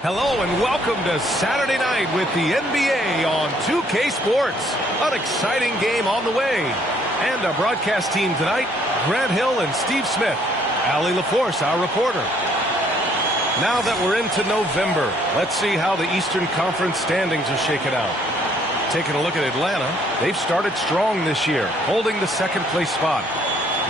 Hello and welcome to Saturday night with the NBA on 2K Sports. An exciting game on the way. And our broadcast team tonight, Grant Hill and Steve Smith. Allie LaForce, our reporter. Now that we're into November, let's see how the Eastern Conference standings are shaken out. Taking a look at Atlanta, they've started strong this year, holding the second place spot.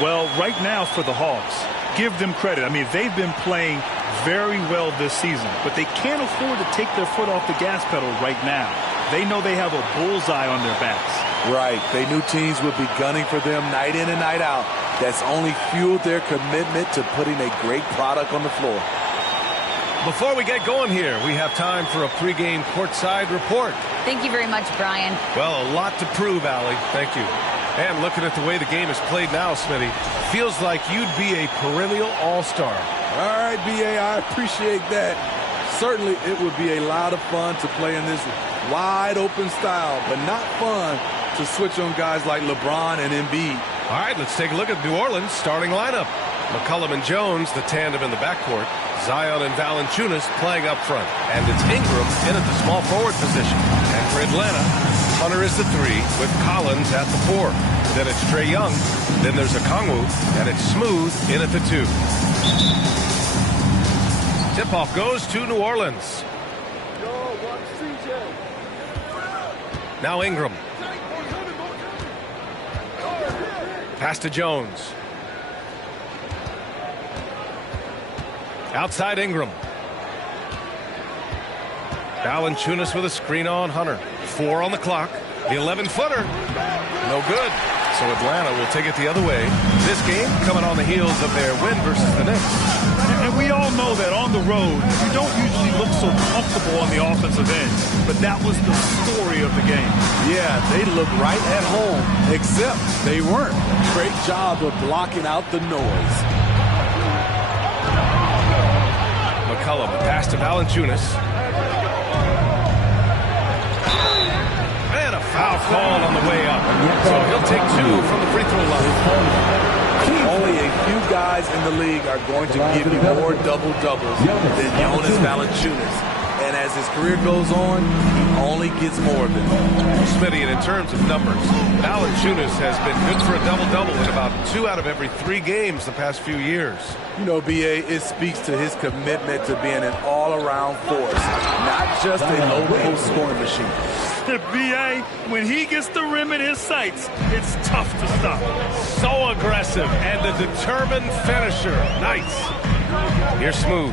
Well, right now for the Hawks, give them credit. I mean, they've been playing very well this season, but they can't afford to take their foot off the gas pedal right now. They know they have a bullseye on their backs. Right. They knew teams would be gunning for them night in and night out. That's only fueled their commitment to putting a great product on the floor. Before we get going here, we have time for a pregame courtside report. Thank you very much, Brian. Well, a lot to prove, Allie. Thank you. And looking at the way the game is played now, Smitty, feels like you'd be a perennial all-star. All right, B.A., I appreciate that. Certainly, it would be a lot of fun to play in this wide-open style, but not fun to switch on guys like LeBron and Embiid. All right, let's take a look at New Orleans' starting lineup. McCollum and Jones, the tandem in the backcourt. Zion and Valanciunas playing up front. And it's Ingram in at the small forward position. And for Atlanta, Hunter is the 3 with Collins at the 4. Then it's Trae Young. Then there's Okongwu. And it's Smooth in at the 2. Tip-off goes to New Orleans. Now Ingram. Pass to Jones. Outside Ingram. Valanciunas with a screen on Hunter. 4 on the clock. The 11-footer. No good. So Atlanta will take it the other way. This game coming on the heels of their win versus the Knicks. And we all know that on the road, you don't usually look so comfortable on the offensive end. But that was the story of the game. Yeah, they looked right at home, except they weren't. Great job of blocking out the noise. McCollum, pass to Valanciunas. And a foul call on the way up. So he'll take 2 from the free throw line. Only a few guys in the league are going to give you more double-doubles than Jonas Valanciunas. And as his career goes on, he only gets more of it. Smitty, and in terms of numbers, Valanciunas has been good for a double-double in about 2 out of every 3 games the past few years. You know, B.A., it speaks to his commitment to being an all-around force, not just a low-post scoring machine. B.A., when he gets the rim in his sights, it's tough to stop. So aggressive and a determined finisher. Nice. Here's Smooth.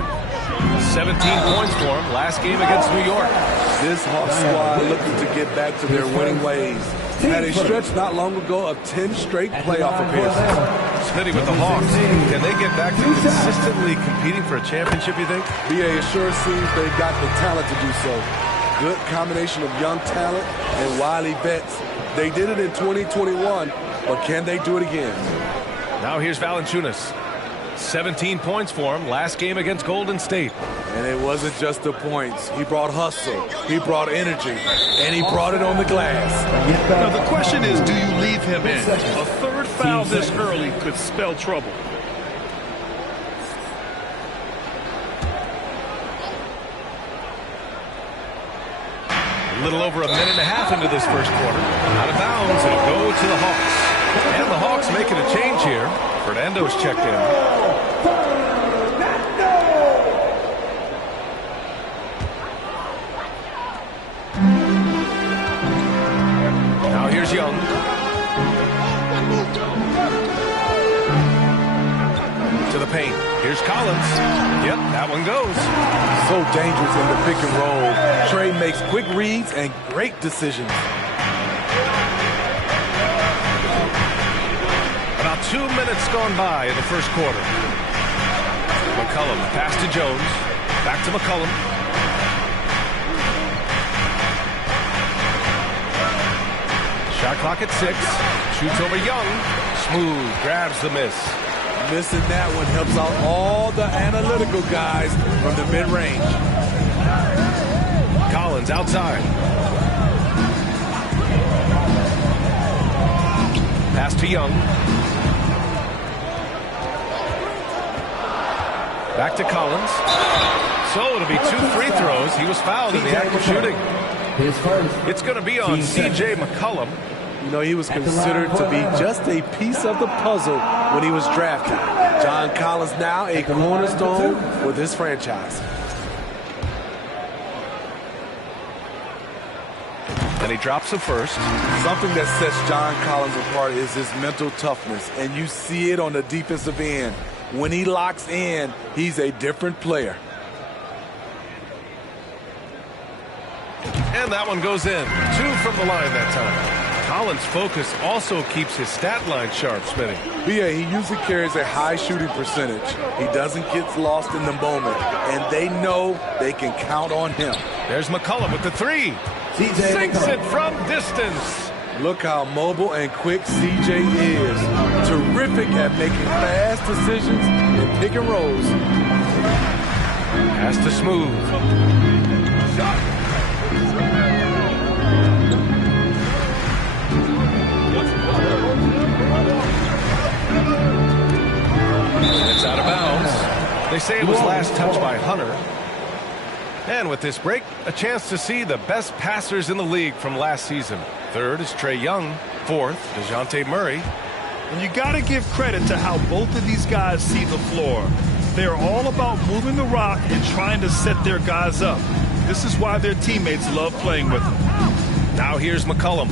17 points for him last game against New York. This Hawks squad looking to get back to their winning ways. Had a stretch not long ago of 10 straight playoff appearances. Smitty with the Hawks. Can they get back to consistently competing for a championship, you think? B.A., it sure seems they've got the talent to do so. Good combination of young talent and wily vets. They did it in 2021, but can they do it again? Now here's Valanciunas. 17 points for him last game against Golden State. And it wasn't just the points. He brought hustle, he brought energy, and he brought it on the glass. Now the question is, do you leave him in? A third foul this early could spell trouble. A little over a minute and a half into this first quarter. Out of bounds, it'll go to the Hawks. And the Hawks making a change here. Fernando's checked in. Now here's Young. To the paint. Here's Collins. Yep, that one goes. So dangerous in the pick and roll. Trae makes quick reads and great decisions. About 2 minutes gone by in the first quarter. McCollum, pass to Jones. Back to McCollum. Shot clock at 6. Shoots over Young. Smooth, grabs the miss. Missing that one helps out all the analytical guys from the mid-range. Collins outside. Pass to Young. Back to Collins. So it'll be 2 free throws. He was fouled in the act of shooting. It's going to be on C.J. McCollum. You know, he was considered to be just a piece of the puzzle when he was drafted. John Collins now a cornerstone with his franchise. And he drops the first. Something that sets John Collins apart is his mental toughness, and you see it on the defensive end. When he locks in, he's a different player. And that one goes in. 2 from the line that time. Collins' focus also keeps his stat line sharp, Smitty. Yeah, he usually carries a high shooting percentage. He doesn't get lost in the moment, and they know they can count on him. There's McCollum with the 3. Sinks it from distance. Look how mobile and quick CJ is. Terrific at making fast decisions and pick and rolls. Has to Smooth. It's out of bounds. They say it was last touched by Hunter. And with this break, a chance to see the best passers in the league from last season. 3rd is Trae Young. 4th, DeJounte Murray. And you got to give credit to how both of these guys see the floor. They're all about moving the rock and trying to set their guys up. This is why their teammates love playing with them. Now here's McCollum.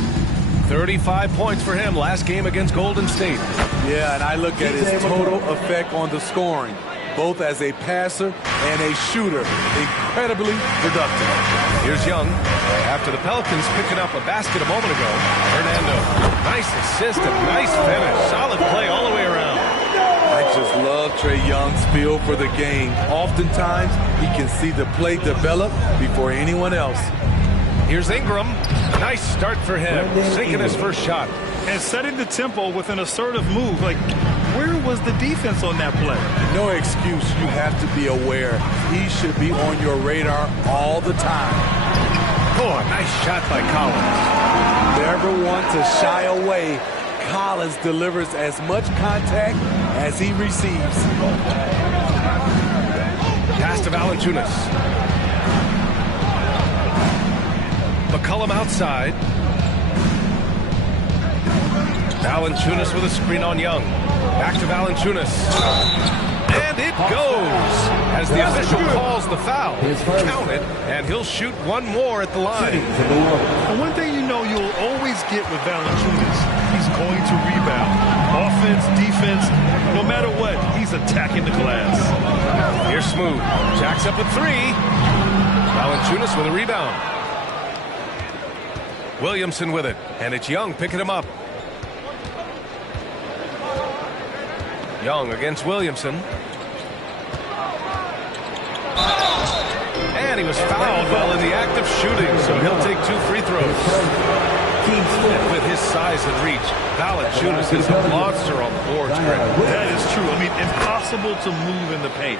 35 points for him last game against Golden State. Yeah, and I look at his total effect on the scoring, both as a passer and a shooter. Incredibly productive. Here's Young. After the Pelicans picking up a basket a moment ago, Fernando. Nice assist and nice finish. Solid play all the way around. I just love Trae Young's feel for the game. Oftentimes, he can see the play develop before anyone else. Here's Ingram. Nice start for him. Sinking his first shot. And setting the tempo with an assertive move. Like, where was the defense on that play? No excuse. You have to be aware. He should be on your radar all the time. Oh, nice shot by Collins. Never want to shy away. Collins delivers as much contact as he receives. Pass to Valanciunas. McCollum outside. Valanciunas with a screen on Young. Back to Valanciunas. And it goes as the official calls the foul. Count it, and he'll shoot one more at the line. And one thing you know you'll always get with Valanciunas, he's going to rebound. Offense, defense, no matter what, he's attacking the glass. Here's Smooth. Jacks up a 3. Valanciunas with a rebound. Williamson with it, and it's Young picking him up. Young against Williamson. And he was fouled while in the act of shooting, so he'll take 2 free throws. With his size and reach, Valanciunas is a monster on the boards. That is true. I mean, impossible to move in the paint.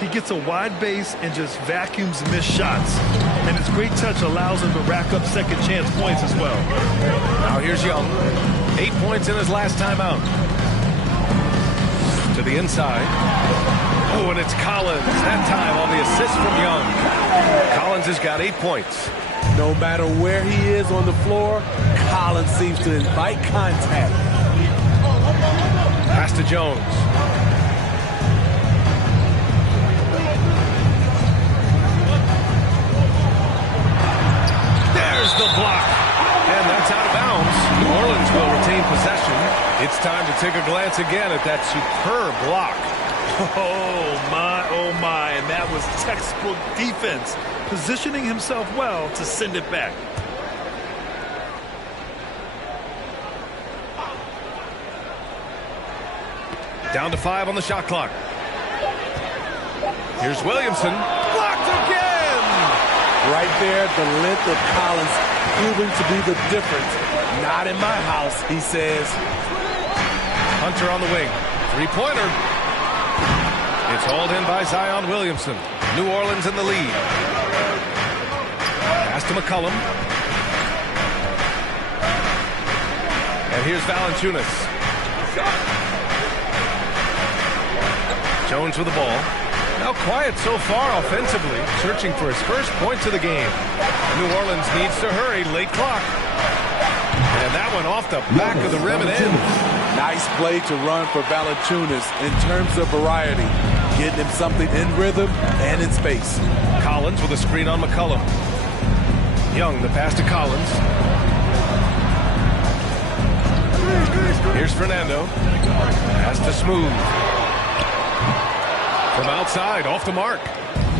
He gets a wide base and just vacuums missed shots. And his great touch allows him to rack up second chance points as well. Now here's Young. 8 points in his last time out. To the inside. Oh, and it's Collins. That time on the assist from Young. Collins has got 8 points. No matter where he is on the floor, Collins seems to invite contact. Pass to Jones. There's the block. And that's out of bounds. New Orleans will retain possession. It's time to take a glance again at that superb block. Oh my, and that was textbook defense, positioning himself well to send it back. Down to 5 on the shot clock. Here's Williamson. Blocked again! Right there, the length of Collins proving to be the difference. Not in my house, he says. Hunter on the wing. 3-pointer. It's hauled in by Zion Williamson. New Orleans in the lead. Pass to McCollum. And here's Valanciunas. Jones with the ball. Now quiet so far offensively, searching for his first points of the game. New Orleans needs to hurry, late clock. And that one off the back of the rim and in. Nice play to run for Valanciunas in terms of variety. Getting him something in rhythm and in space. Collins with a screen on McCollum. Young, the pass to Collins. Here's Fernando. Pass to Smooth. From outside, off the mark.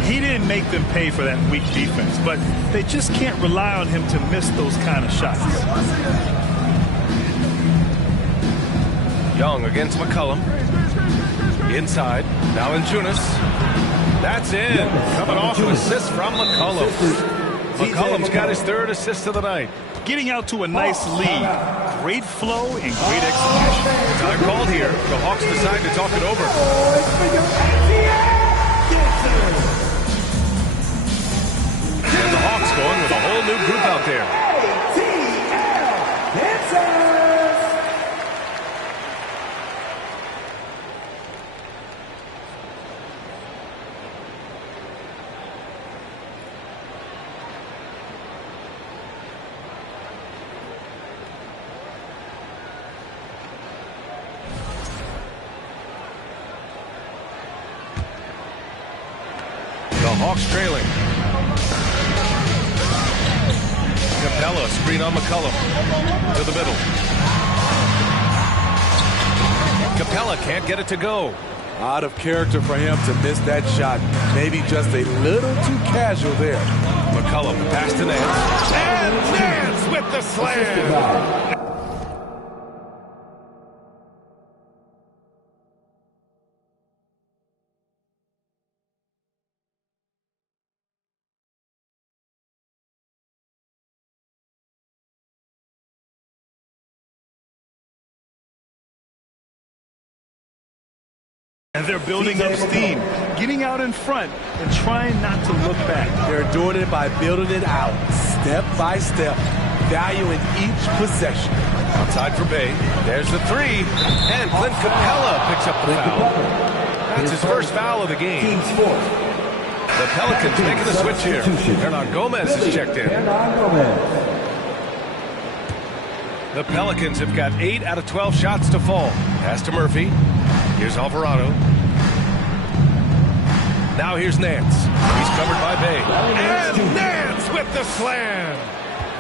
He didn't make them pay for that weak defense, but they just can't rely on him to miss those kind of shots. Young against McCollum. Inside. Valanciunas. That's in. Coming off an assist from McCollum. McCollum's got his third assist of the night. Getting out to a nice lead. Great flow and great execution. Time called here. The Hawks decide to talk it over. And the Hawks going with a whole new group out there. Hawks trailing. Capella, screen on McCollum. To the middle. Capella can't get it to go. Out of character for him to miss that shot. Maybe just a little too casual there. McCollum, pass to Nance. And Nance with the slam. And they're building up steam, getting out in front and trying not to look back. They're doing it by building it out, step by step, valuing each possession. Outside for Bay. There's the three. And Clint Capella picks up the foul. That's his first foul of the game. The Pelicans making the switch here. Hernan Gomez is checked in. The Pelicans have got 8 out of 12 shots to fall. Pass to Murphy. Here's Alvarado. Now here's Nance. He's covered by Bay. And Nance with the slam.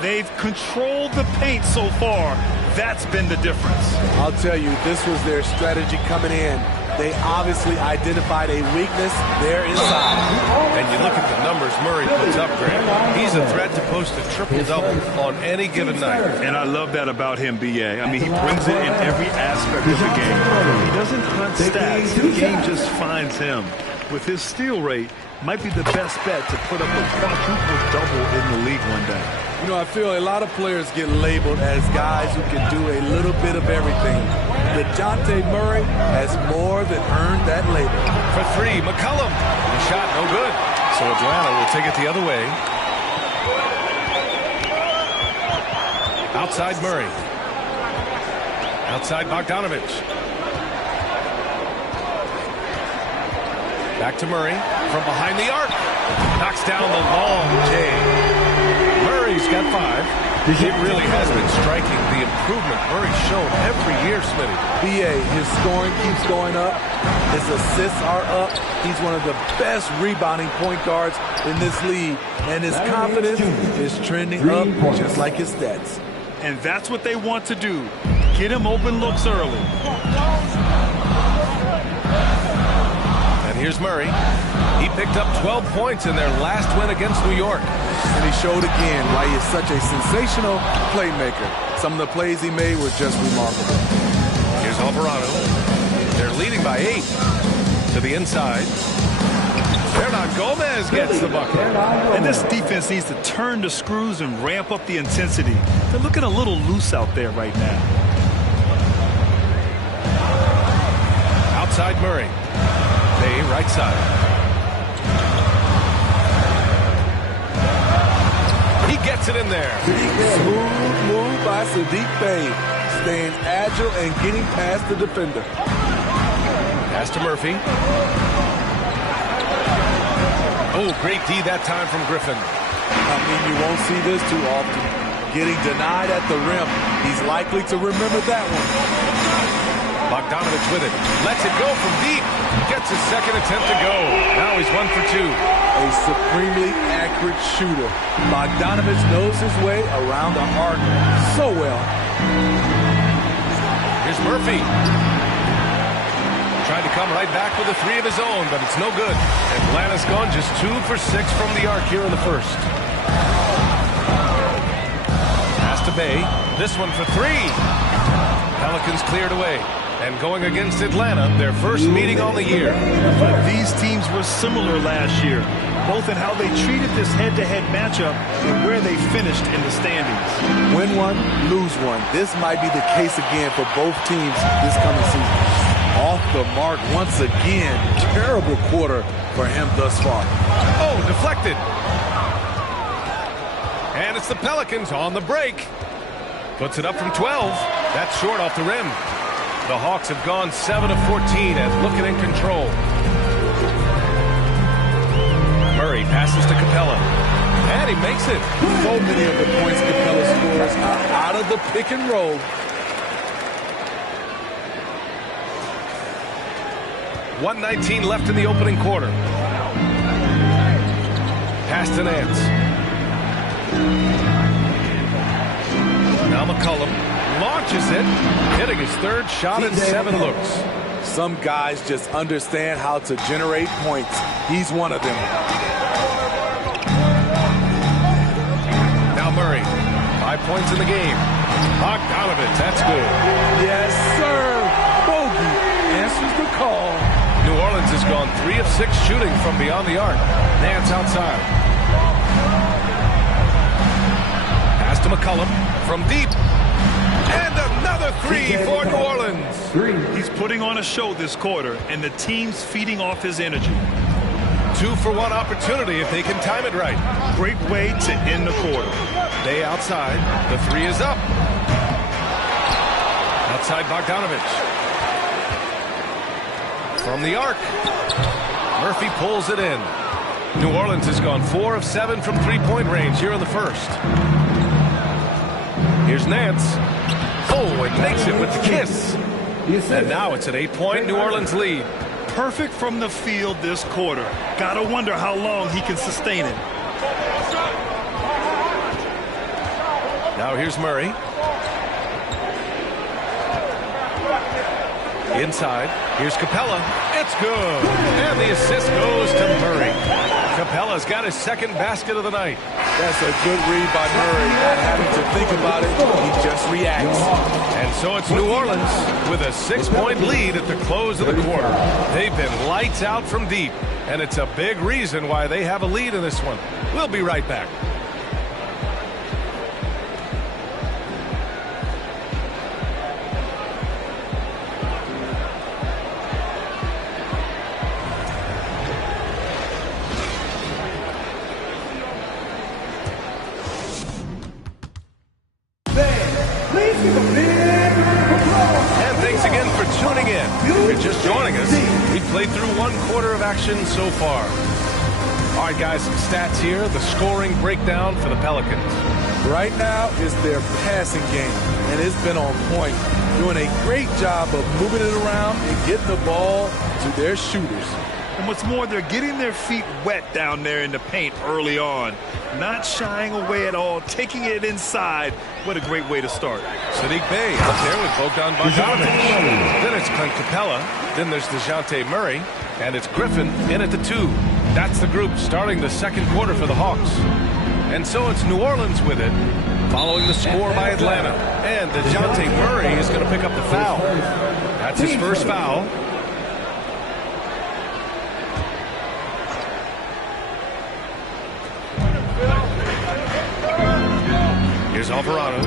They've controlled the paint so far. That's been the difference. I'll tell you, this was their strategy coming in. They obviously identified a weakness there inside. And you look at the numbers Murray puts up, Grant. He's a threat to post a triple-double on any given night. And I love that about him, B.A. I mean, he brings it in every aspect of the game. He doesn't hunt stats. The game just finds him. With his steal rate, might be the best bet to put up a quadruple-double in the league one day. You know, I feel a lot of players get labeled as guys who can do a little bit of everything. DeJounte Murray has more than earned that label. For three, McCollum. The shot, no good. So Atlanta will take it the other way. Outside Murray. Outside Bogdanovich. Back to Murray from behind the arc. Knocks down the long J. Murray's got 5. It really has been striking the improvement Murray's shown every year, Smitty. B.A., his scoring keeps going up. His assists are up. He's one of the best rebounding point guards in this league. And his confidence is trending up just like his stats. And that's what they want to do. Get him open looks early. And here's Murray. He picked up 12 points in their last win against New York. And he showed again why he is such a sensational playmaker. Some of the plays he made were just remarkable. Here's Alvarado. They're leading by 8. To the inside. Hernan Gomez gets the bucket. And this defense needs to turn the screws and ramp up the intensity. They're looking a little loose out there right now. Outside Murray. Bay, right side. He gets it in there. Smooth move by Sadiq Bey. Staying agile and getting past the defender. Pass to Murphy. Oh, great D that time from Griffin. I mean, you won't see this too often. Getting denied at the rim. He's likely to remember that one. Bogdanovich with it. Lets it go from deep. Gets his second attempt to go. Now he's 1 for 2. A supremely accurate shooter. Bogdanovich knows his way around the arc so well. Here's Murphy. Trying to come right back with a 3 of his own, but it's no good. Atlanta's gone just 2 for 6 from the arc here in the first. Pass to Bay. This one for 3. Pelicans cleared away. And going against Atlanta, their first meeting on the year. These teams were similar last year, both in how they treated this head-to-head matchup and where they finished in the standings. Win one, lose one. This might be the case again for both teams this coming season. Off the mark once again. Terrible quarter for him thus far. Oh, deflected. And it's the Pelicans on the break. Puts it up from 12. That's short off the rim. The Hawks have gone 7 of 14 and looking in control. Murray passes to Capella. And he makes it. So many of the points Capella scores are out of the pick and roll. .119 left in the opening quarter. Pass to Nance. Now McCollum launches it, hitting his third shot in 7 looks. Some guys just understand how to generate points. He's one of them. Now Murray, 5 points in the game. Bogdanovich, that's good. Yes, sir. Bogey answers the call. New Orleans has gone 3 of 6 shooting from beyond the arc. Nance outside. Pass to McCollum from deep. And another 3 for New Orleans. He's putting on a show this quarter, and the team's feeding off his energy. 2-for-1 opportunity if they can time it right. Great way to end the quarter. They outside. The 3 is up. Outside Bogdanovich. From the arc. Murphy pulls it in. New Orleans has gone 4 of 7 from three-point range here in the first. Here's Nance. Oh, it makes it with the kiss. And now it's an 8-point New Orleans lead. Perfect from the field this quarter. Gotta wonder how long he can sustain it. Now here's Murray. Inside. Here's Capella. It's good. And the assist goes to Murray. Capella's got his second basket of the night. That's a good read by Murray. Not having to think about it, he just reacts. And so it's New Orleans with a 6-point lead at the close of the quarter. They've been lights out from deep, and it's a big reason why they have a lead in this one. We'll be right back. And thanks again for tuning in. If you're just joining us, we've played through 1 quarter of action so far. All right, guys, some stats here. The scoring breakdown for the Pelicans. Right now is their passing game, and it's been on point. Doing a great job of moving it around and getting the ball to their shooters. And what's more, they're getting their feet wet down there in the paint early on. Not shying away at all, taking it inside. What a great way to start. Sadiq Bey out there with Bogdan Bogdanovich. Then it's Clint Capella. Then there's DeJounte Murray. And it's Griffin in at the 2. That's the group starting the second quarter for the Hawks. And so it's New Orleans with it, following the score by Atlanta. And DeJounte Murray is going to pick up the foul. That's his first foul. Here's Alvarado.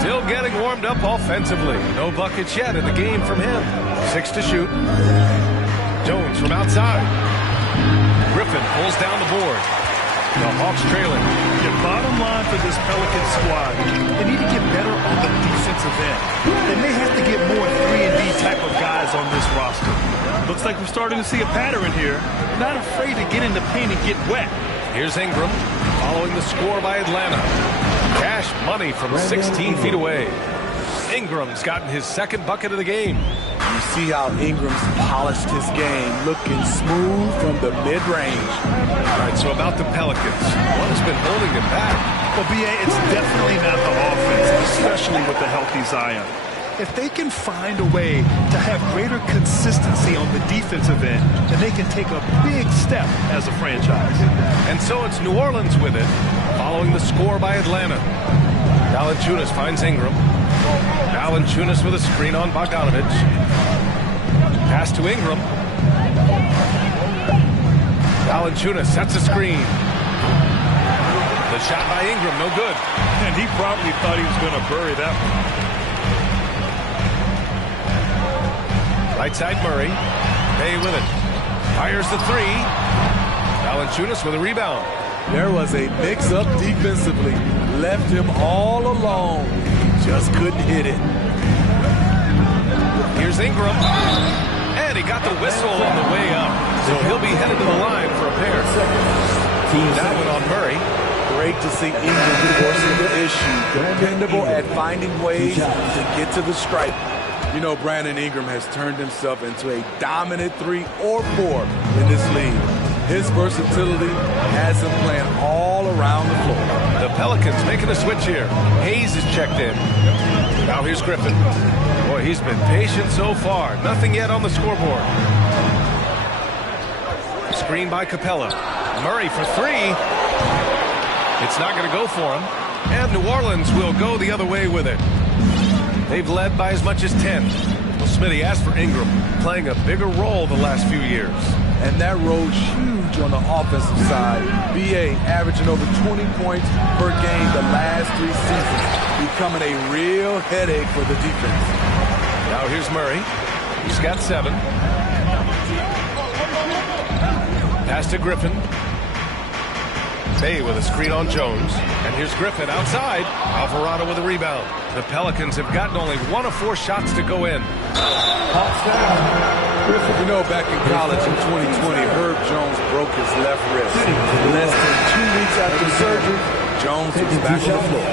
Still getting warmed up offensively. No buckets yet in the game from him. 6 to shoot. Jones from outside. Griffin pulls down the board. The Hawks trailing. The bottom line for this Pelican squad, they need to get better on the defensive end. They may have to get more 3-and-D type of guys on this roster. Looks like we're starting to see a pattern here. Not afraid to get in the paint and get wet. Here's Ingram following the score by Atlanta. Cash money from 16 feet away. Ingram's gotten his second bucket of the game. You see how Ingram's polished his game, looking smooth from the mid-range. All right, so about the Pelicans. One's been holding him back. Well, B.A., it's definitely not the offense, especially with the healthy Zion. If they can find a way to have greater consistency on the defensive end, then they can take a big step as a franchise. And so it's New Orleans with it, following the score by Atlanta. Valanciunas finds Ingram. Valanciunas with a screen on Bogdanovich. Pass to Ingram. Valanciunas sets a screen. The shot by Ingram, no good. And he probably thought he was going to bury that one. Right side Murray. Bay with it. Fires the three. Valanciunas with a rebound. There was a mix-up defensively. Left him all alone. He just couldn't hit it. Here's Ingram. And he got the whistle on the way up. So he'll be headed to the line for a pair. That one on Murray. Great to see Ingram forcing the issue. Dependable at finding ways to get to the stripe. You know, Brandon Ingram has turned himself into a dominant 3 or 4 in this league. His versatility has him playing all around the floor. The Pelicans making a switch here. Hayes is checked in. Now here's Griffin. Boy, he's been patient so far. Nothing yet on the scoreboard. Screen by Capella. Murray for 3. It's not going to go for him. And New Orleans will go the other way with it. They've led by as much as 10. Well, Smitty asked for Ingram, playing a bigger role the last few years. And that role's huge on the offensive side. B.A. averaging over 20 points per game the last 3 seasons, becoming a real headache for the defense. Now here's Murray. He's got 7. Pass to Griffin. Bay with a screen on Jones. And here's Griffin outside. Alvarado with a rebound. The Pelicans have gotten only 1 of 4 shots to go in. You know, back in college in 2020, Herb Jones broke his left wrist. Less than 2 weeks after surgery, Jones was back on the floor.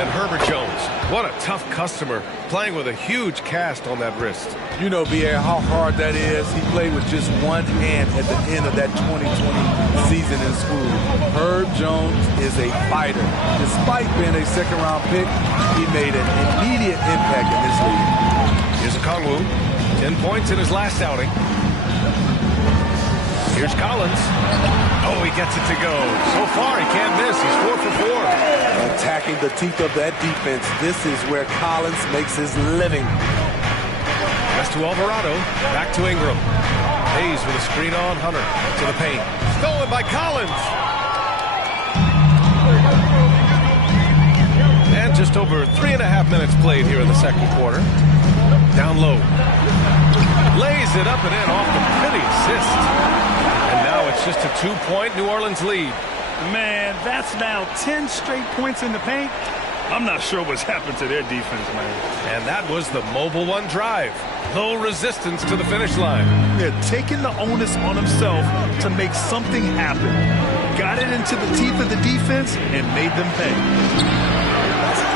And Herbert Jones, what a tough customer, playing with a huge cast on that wrist. You know, B.A., how hard that is. He played with just one hand at the end of that 2020 season in school. Herb Jones is a fighter. Despite being a second-round pick, he made an immediate impact in this league. Here's Okongwu, 10 points in his last outing. Here's Collins. Oh, he gets it to go. So far, he can't miss. He's 4 for 4. Attacking the teeth of that defense. This is where Collins makes his living. Pass to Alvarado. Back to Ingram. Hayes with a screen on Hunter to the paint. Stolen by Collins. And just over 3.5 minutes played here in the second quarter. Down low. Lays it up and in off the pretty assist. And now it's just a 2-point New Orleans lead. Man, that's now 10 straight points in the paint. I'm not sure what's happened to their defense, man. And that was the mobile 1 drive. Low resistance to the finish line. They're taking the onus on himself to make something happen. Got it into the teeth of the defense and made them pay.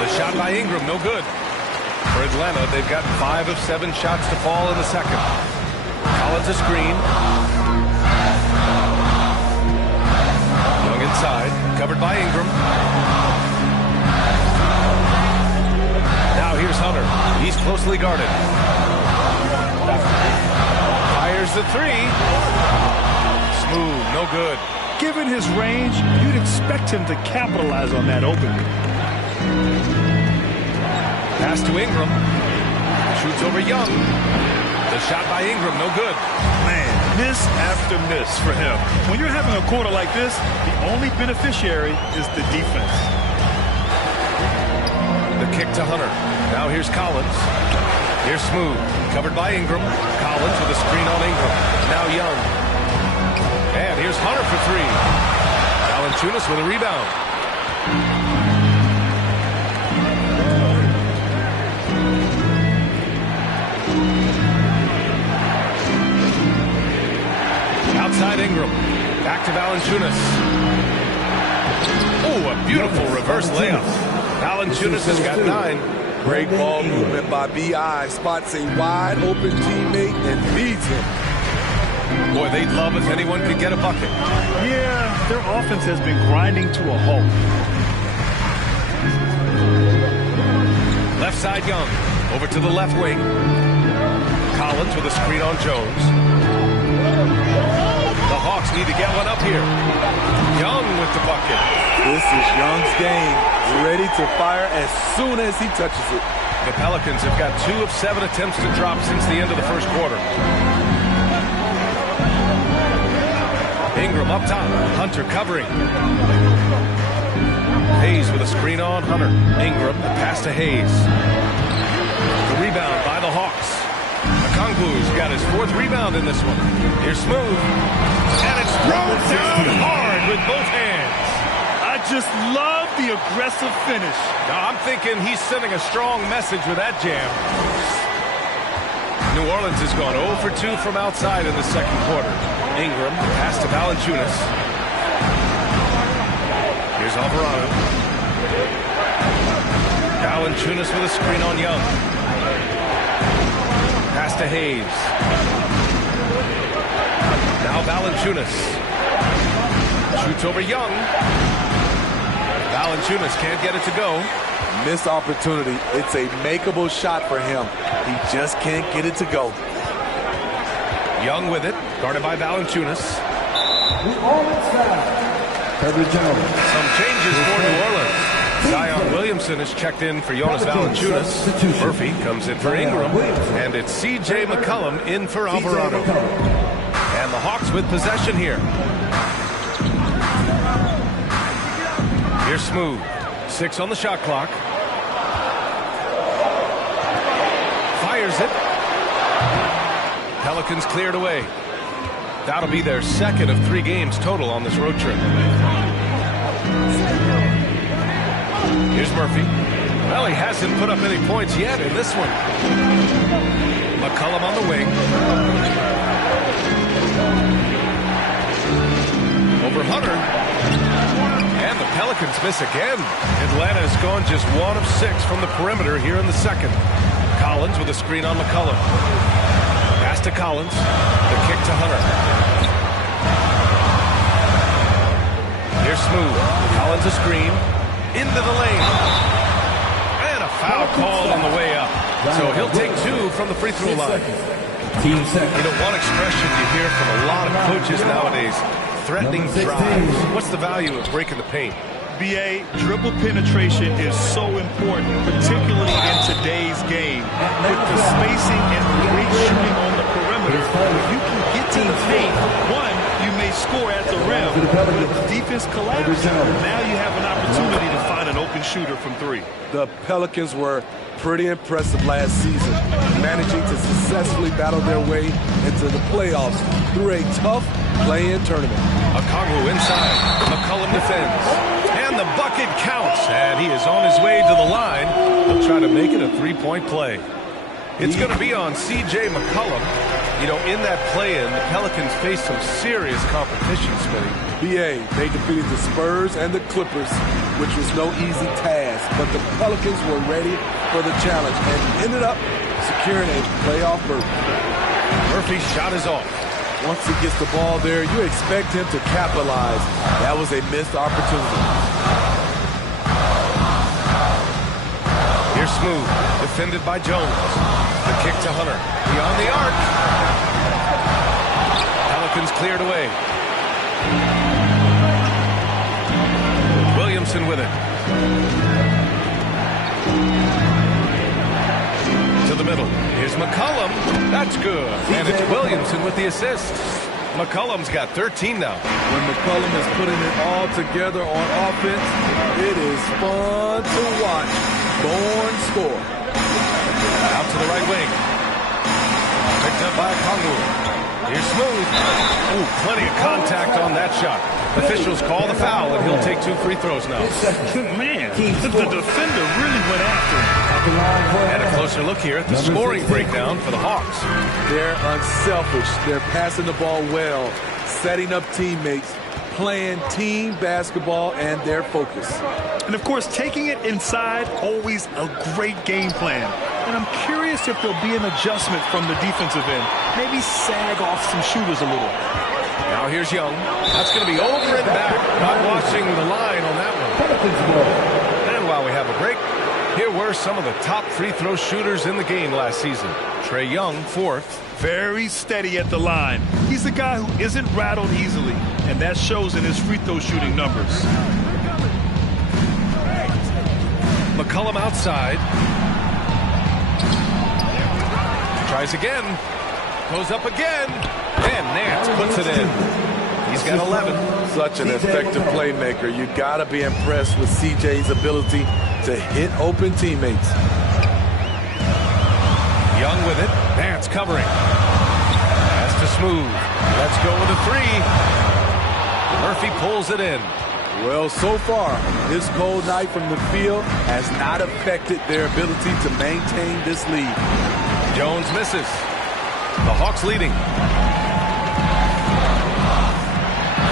The shot by Ingram, no good. For Atlanta, they've got 5 of 7 shots to fall in the second. Collins a screen. Young inside, covered by Ingram. Now here's Hunter. He's closely guarded. Fires the 3. Smooth, no good. Given his range, you'd expect him to capitalize on that opening. Pass to Ingram. Shoots over Young. The shot by Ingram, no good. Man, miss after miss for him. When you're having a quarter like this, the only beneficiary is the defense. The kick to Hunter. Now here's Collins. Here's Smooth. Covered by Ingram. Collins with a screen on Ingram. Now Young. And here's Hunter for 3. Valanciunas with a rebound. Back to Valanciunas. Oh, a beautiful reverse layup. Valanciunas has got 9. Great ball movement by B.I. Spots a wide open teammate and feeds him. Boy, they'd love if anyone could get a bucket. Yeah, their offense has been grinding to a halt. Left side Young. Over to the left wing. Collins with a screen on Jones. The Hawks need to get one up here. Young with the bucket. This is Young's game. Ready to fire as soon as he touches it. The Pelicans have got 2 of 7 attempts to drop since the end of the first quarter. Ingram up top. Hunter covering. Hayes with a screen on Hunter. Ingram, the pass to Hayes. The rebound by the Hawks. Okongwu's got his 4th rebound in this one. Here's Smooth. And it's thrown down hard with both hands. I just love the aggressive finish. Now, I'm thinking he's sending a strong message with that jam. New Orleans has gone 0 for 2 from outside in the second quarter. Ingram, pass to Valanciunas. Here's Alvarado. Valanciunas with a screen on Young. Pass to Hayes. Now Valanciunas. Shoots over Young. Valanciunas can't get it to go. Missed opportunity. It's a makeable shot for him. He just can't get it to go. Young with it, guarded by Valanciunas. Some changes for New Orleans. Zion Williamson is checked in for Jonas Valanciunas. Murphy comes in for Ingram. And it's C.J. McCollum in for Alvarado. And the Hawks with possession here. Here's Smooth. 6 on the shot clock. Fires it. Pelicans cleared away. That'll be their 2nd of 3 games total on this road trip. Here's Murphy. Well, he hasn't put up any points yet in this one. McCollum on the wing. Over Hunter. And the Pelicans miss again. Atlanta has gone just 1 of 6 from the perimeter here in the second. Collins with a screen on McCollum. Pass to Collins. The kick to Hunter. Here's Smooth. Collins a screen. Into the lane. And a foul call on the way up. So he'll take 2 from the free throw line. You know, one expression you hear from a lot of coaches nowadays, threatening drives. What's the value of breaking the paint? BA, dribble penetration is so important, particularly in today's game. With the spacing and great shooting on the perimeter, if you can get to the paint, one, you may score at the rim. But if the defense collapses, now you have an opportunity to find an open shooter from 3. The Pelicans were pretty impressive last season, managing to successfully battle their way into the playoffs through a tough play-in tournament. Okongwu inside. McCollum defends. And the bucket counts. And he is on his way to the line. He'll try to make it a 3-point play. It's going to be on C.J. McCollum. You know, in that play-in, the Pelicans faced some serious competition, Smitty. BA, they defeated the Spurs and the Clippers, which was no easy task. But the Pelicans were ready for the challenge and ended up securing a playoff berth. Murphy's shot is off. Once he gets the ball there, you expect him to capitalize. That was a missed opportunity. Here's Smooth, defended by Jones. The kick to Hunter. Beyond the arc. Pelicans cleared away. Williamson with it. To the middle. Here's McCollum. That's good. And it's Williamson with the assist. McCollum's got 13 now. When McCollum is putting it all together on offense, it is fun to watch. Born score. Out to the right wing. Picked up by Okongwu. Here's Smooth. Ooh, plenty of contact on that shot. Officials call the foul, and he'll take 2 free throws now. Man, the defender really went after him. And a closer look here at the scoring breakdown for the Hawks. They're unselfish. They're passing the ball well, setting up teammates, playing team basketball, and their focus. And, of course, taking it inside, always a great game plan. And I'm curious if there'll be an adjustment from the defensive end. Maybe sag off some shooters a little. Now here's Young. That's going to be over and back. Not watching the line on that one. And while we have a break, here were some of the top free throw shooters in the game last season. Trae Young, fourth. Very steady at the line. He's a guy who isn't rattled easily, and that shows in his free throw shooting numbers. McCollum outside. Tries again. Goes up again. And Nance puts it in. He's got 11. Such an effective playmaker. You got to be impressed with CJ's ability to hit open teammates. Young with it. Nance covering. Pass to Smooth. Let's go with a three. Murphy pulls it in. Well, so far, this cold night from the field has not affected their ability to maintain this lead. Jones misses. The Hawks leading.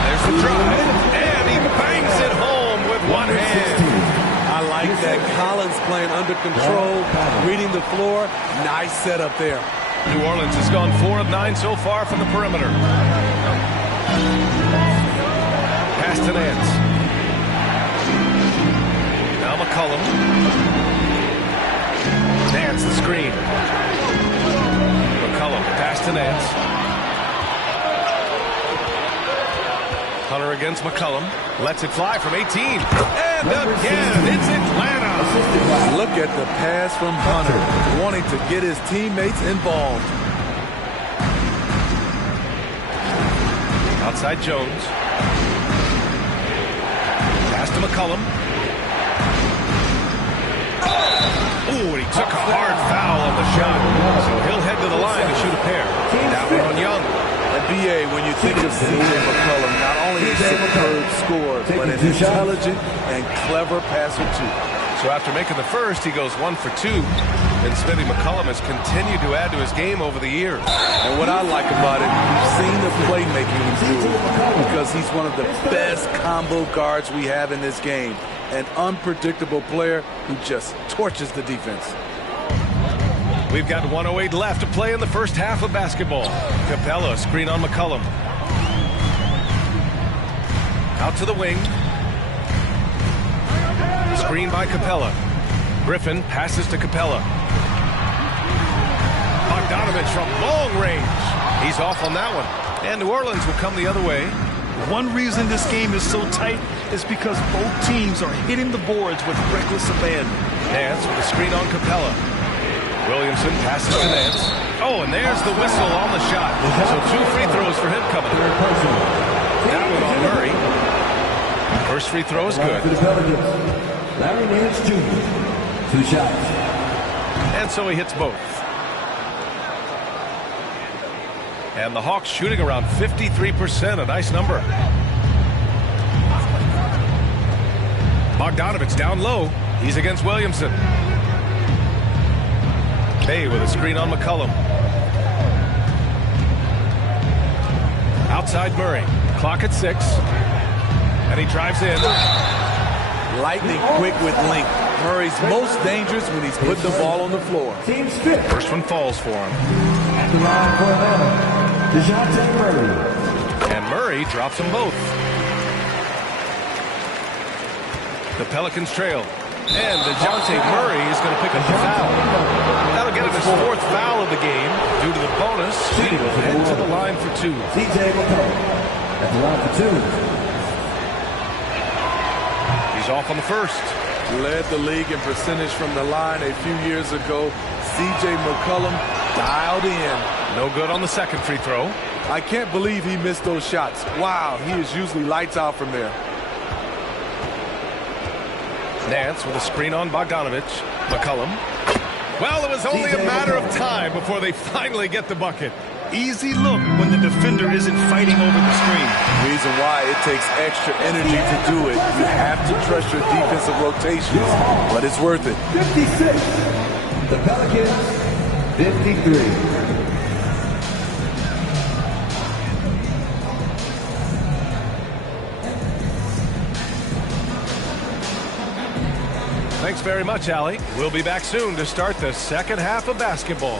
There's the drive, and he bangs it home with one hand. I like that. Collins playing under control, reading the floor. Nice setup there. New Orleans has gone 4 of 9 so far from the perimeter. Pass to Nance. Now McCollum. Nance the screen. McCollum, pass to Nance. Hunter against McCollum. Lets it fly from 18. And again, it's Atlanta. Look at the pass from Hunter, wanting to get his teammates involved. Outside Jones. Pass to McCollum. Oh, and he took a hard foul on the shot. So he'll head to the line to shoot a pair. Now on Young. And BA, when you think of C.J. McCollum, not only a superb scorer, but an intelligent and clever passer too. So after making the first, he goes 1 for 2. And Smithy McCollum has continued to add to his game over the years. And what I like about it, we've seen the playmaking improve because he's one of the best combo guards we have in this game. An unpredictable player who just torches the defense. We've got 1:08 left to play in the first half of basketball. Capella, screen on McCollum. Out to the wing. Screen by Capella. Griffin passes to Capella. Bogdanovich from long range. He's off on that one. And New Orleans will come the other way. One reason this game is so tight is because both teams are hitting the boards with reckless abandon. Nance with a screen on Capella. Williamson passes to Nance. Oh, and there's the whistle on the shot. So 2 free throws for him coming. That one on Murray. First free throw is good. Larry Nance Jr. 2 shots. And so he hits both. And the Hawks shooting around 53%, a nice number. Bogdanovich down low. He's against Williamson. Bay with a screen on McCollum. Outside Murray. Clock at 6. And he drives in. Lightning quick with length. Murray's most dangerous when he's putting the ball on the floor. Team's fifth. First one falls for him. At the line for Atlanta, DeJounte Murray. And Murray drops them both. The Pelicans trail. And DeJounte Murray is going to pick up the foul. That'll get him his 4th foul of the game. Due to the bonus, he will head to the line for 2. CJ McCollum at the line for 2. He's off on the first. Led the league in percentage from the line a few years ago. CJ McCollum dialed in. No good on the second free throw. I can't believe he missed those shots. Wow, he is usually lights out from there. Nance with a screen on Bogdanovich. McCollum. Well, it was only a matter of time before they finally get the bucket. Easy look when the defender isn't fighting over the screen. Reason why it takes extra energy to do it. You have to trust your defensive rotations, but it's worth it. 56. The Pelicans, 53. very much, Allie. We'll be back soon to start the second half of basketball.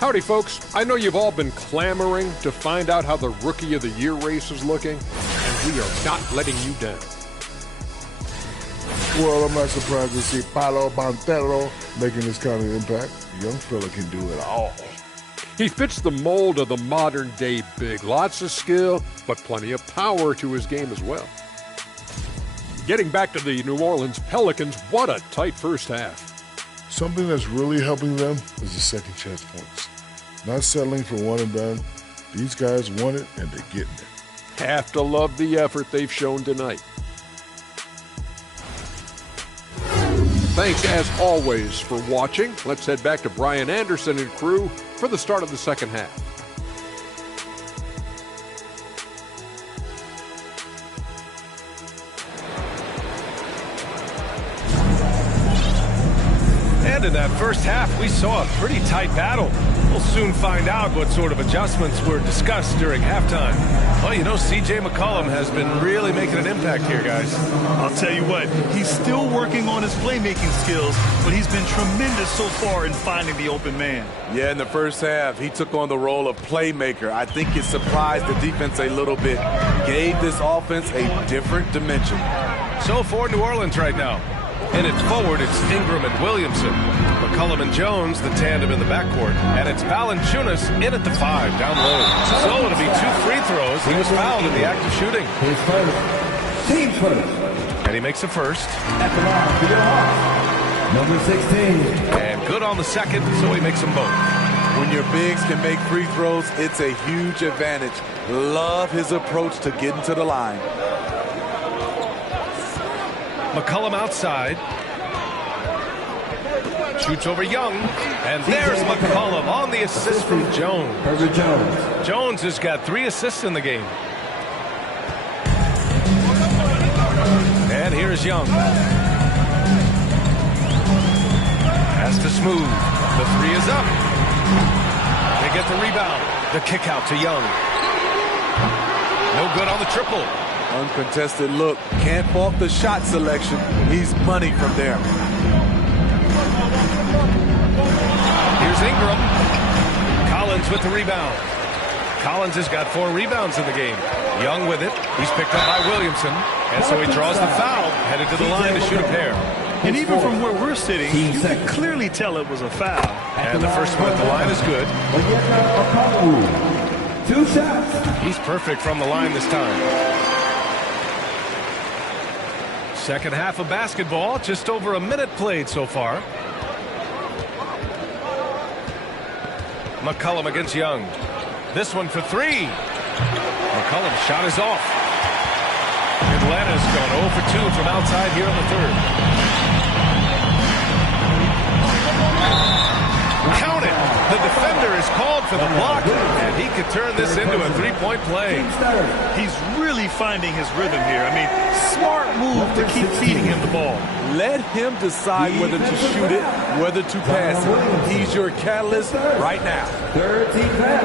Howdy, folks. I know you've all been clamoring to find out how the Rookie of the Year race is looking, and we are not letting you down. Well, I'm not surprised to see Paolo Banchero making this kind of impact. The young fella can do it all. He fits the mold of the modern-day big. Lots of skill, but plenty of power to his game as well. Getting back to the New Orleans Pelicans, what a tight first half. Something that's really helping them is the second chance points. Not settling for one and done. These guys want it, and they're getting it. Have to love the effort they've shown tonight. Thanks, as always, for watching. Let's head back to Brian Anderson and crew for the start of the second half. And in that first half, we saw a pretty tight battle. We'll soon find out what sort of adjustments were discussed during halftime. Well, you know, C.J. McCollum has been really making an impact here, guys. I'll tell you what, he's still working on his playmaking skills, but he's been tremendous so far in finding the open man. Yeah, in the first half, he took on the role of playmaker. I think it surprised the defense a little bit. Gave this offense a different dimension. So for New Orleans right now. And it's forward, it's Ingram and Williamson. McCollum and Jones, the tandem in the backcourt. And it's Valanciunas in at the 5, down low. So it'll be 2 free throws. He was fouled in the act of shooting. His first. Team first. And he makes the first. At the line for your Hawks, number 16. And good on the second, so he makes them both. When your bigs can make free throws, it's a huge advantage. Love his approach to getting to the line. McCollum outside. Shoots over Young. And there's McCollum on the assist from Jones. Herbert Jones. Jones has got 3 assists in the game. And here's Young. Has to smooth. The 3 is up. They get the rebound. The kick out to Young. No good on the triple. Uncontested look. Can't fault the shot selection. He's money from there. Here's Ingram. Collins with the rebound. Collins has got 4 rebounds in the game. Young with it. He's picked up by Williamson. And so he draws the foul. Headed to the line to shoot a pair. And even from where we're sitting, you can clearly tell it was a foul. And the first one at the line is good. 2 shots. He's perfect from the line this time. Second half of basketball, just over a minute played so far. McCollum against Young. This one for 3. McCollum's shot is off. Atlanta's gone 0 for 2 from outside here in the third. Count it! The defender is called for the block, and he could turn this into a 3-point play. He's really finding his rhythm here. I mean, smart move to keep feeding him the ball. Let him decide whether to shoot it, whether to pass it. He's your catalyst right now. Third team foul.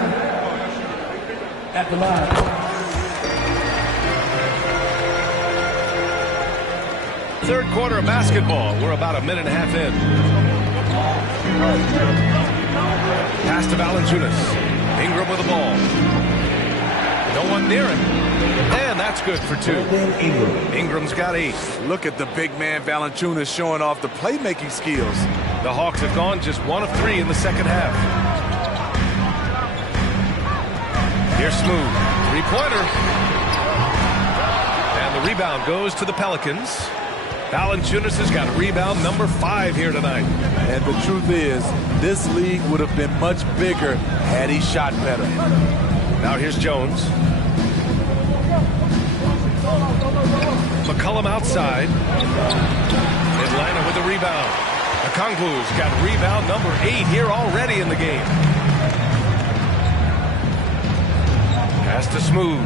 At the line. Third quarter of basketball. We're about a minute and a half in. Pass to Valanciunas. Ingram with the ball. No one near him. And that's good for 2. Ingram's got 8. Look at the big man Valanciunas showing off the playmaking skills. The Hawks have gone just 1 of 3 in the second half. Here's Smooth. 3-pointer. And the rebound goes to the Pelicans. Valanciunas has got rebound number 5 here tonight. And the truth is, this league would have been much bigger had he shot better. Now here's Jones. McCollum outside. Atlanta with the rebound. Okongwu's got rebound number 8 here already in the game. Pass to Smooth.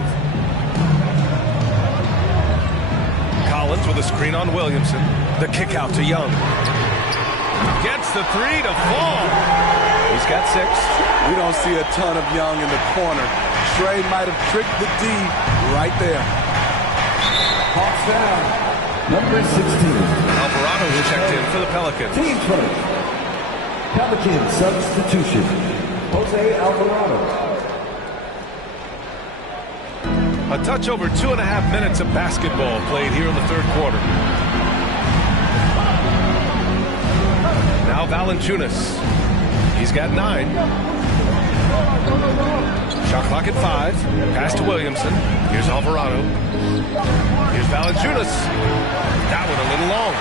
Collins with a screen on Williamson. The kick out to Young. Gets the 3 to fall. He's got 6. We don't see a ton of Young in the corner. Trey might have tricked the D right there. Hawks down. Number 16. Alvarado's checked in for the Pelicans. Team first. Pelican substitution. Jose Alvarado. A touch over 2.5 minutes of basketball played here in the third quarter. Now Valanciunas. He's got 9. Shot clock at 5. Pass to Williamson. Here's Alvarado. Here's Valanciunas. That one a little long.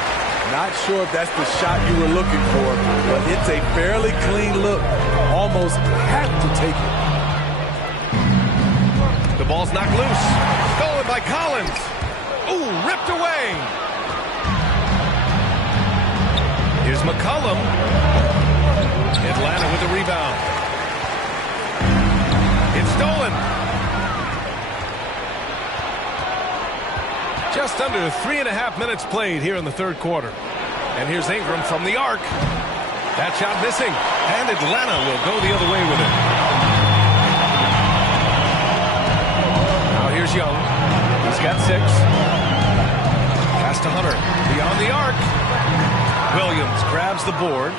Not sure if that's the shot you were looking for, but it's a fairly clean look. Almost have to take it. The ball's knocked loose. Stolen by Collins. Ooh, ripped away. Here's McCollum. Atlanta with the rebound. It's stolen. Just under 3.5 minutes played here in the third quarter. And here's Ingram from the arc. That shot missing. And Atlanta will go the other way with it. Now here's Young. He's got 6. Pass to Hunter. Beyond the arc. Williams grabs the board.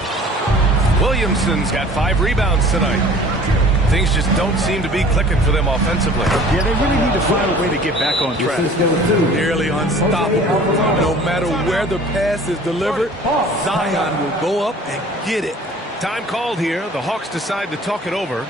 Williamson's got 5 rebounds tonight. Things just don't seem to be clicking for them offensively. Yeah, they really need to find a way to get back on track. Nearly unstoppable. No matter where the pass is delivered, Zion will go up and get it. Time called here. The Hawks decide to talk it over.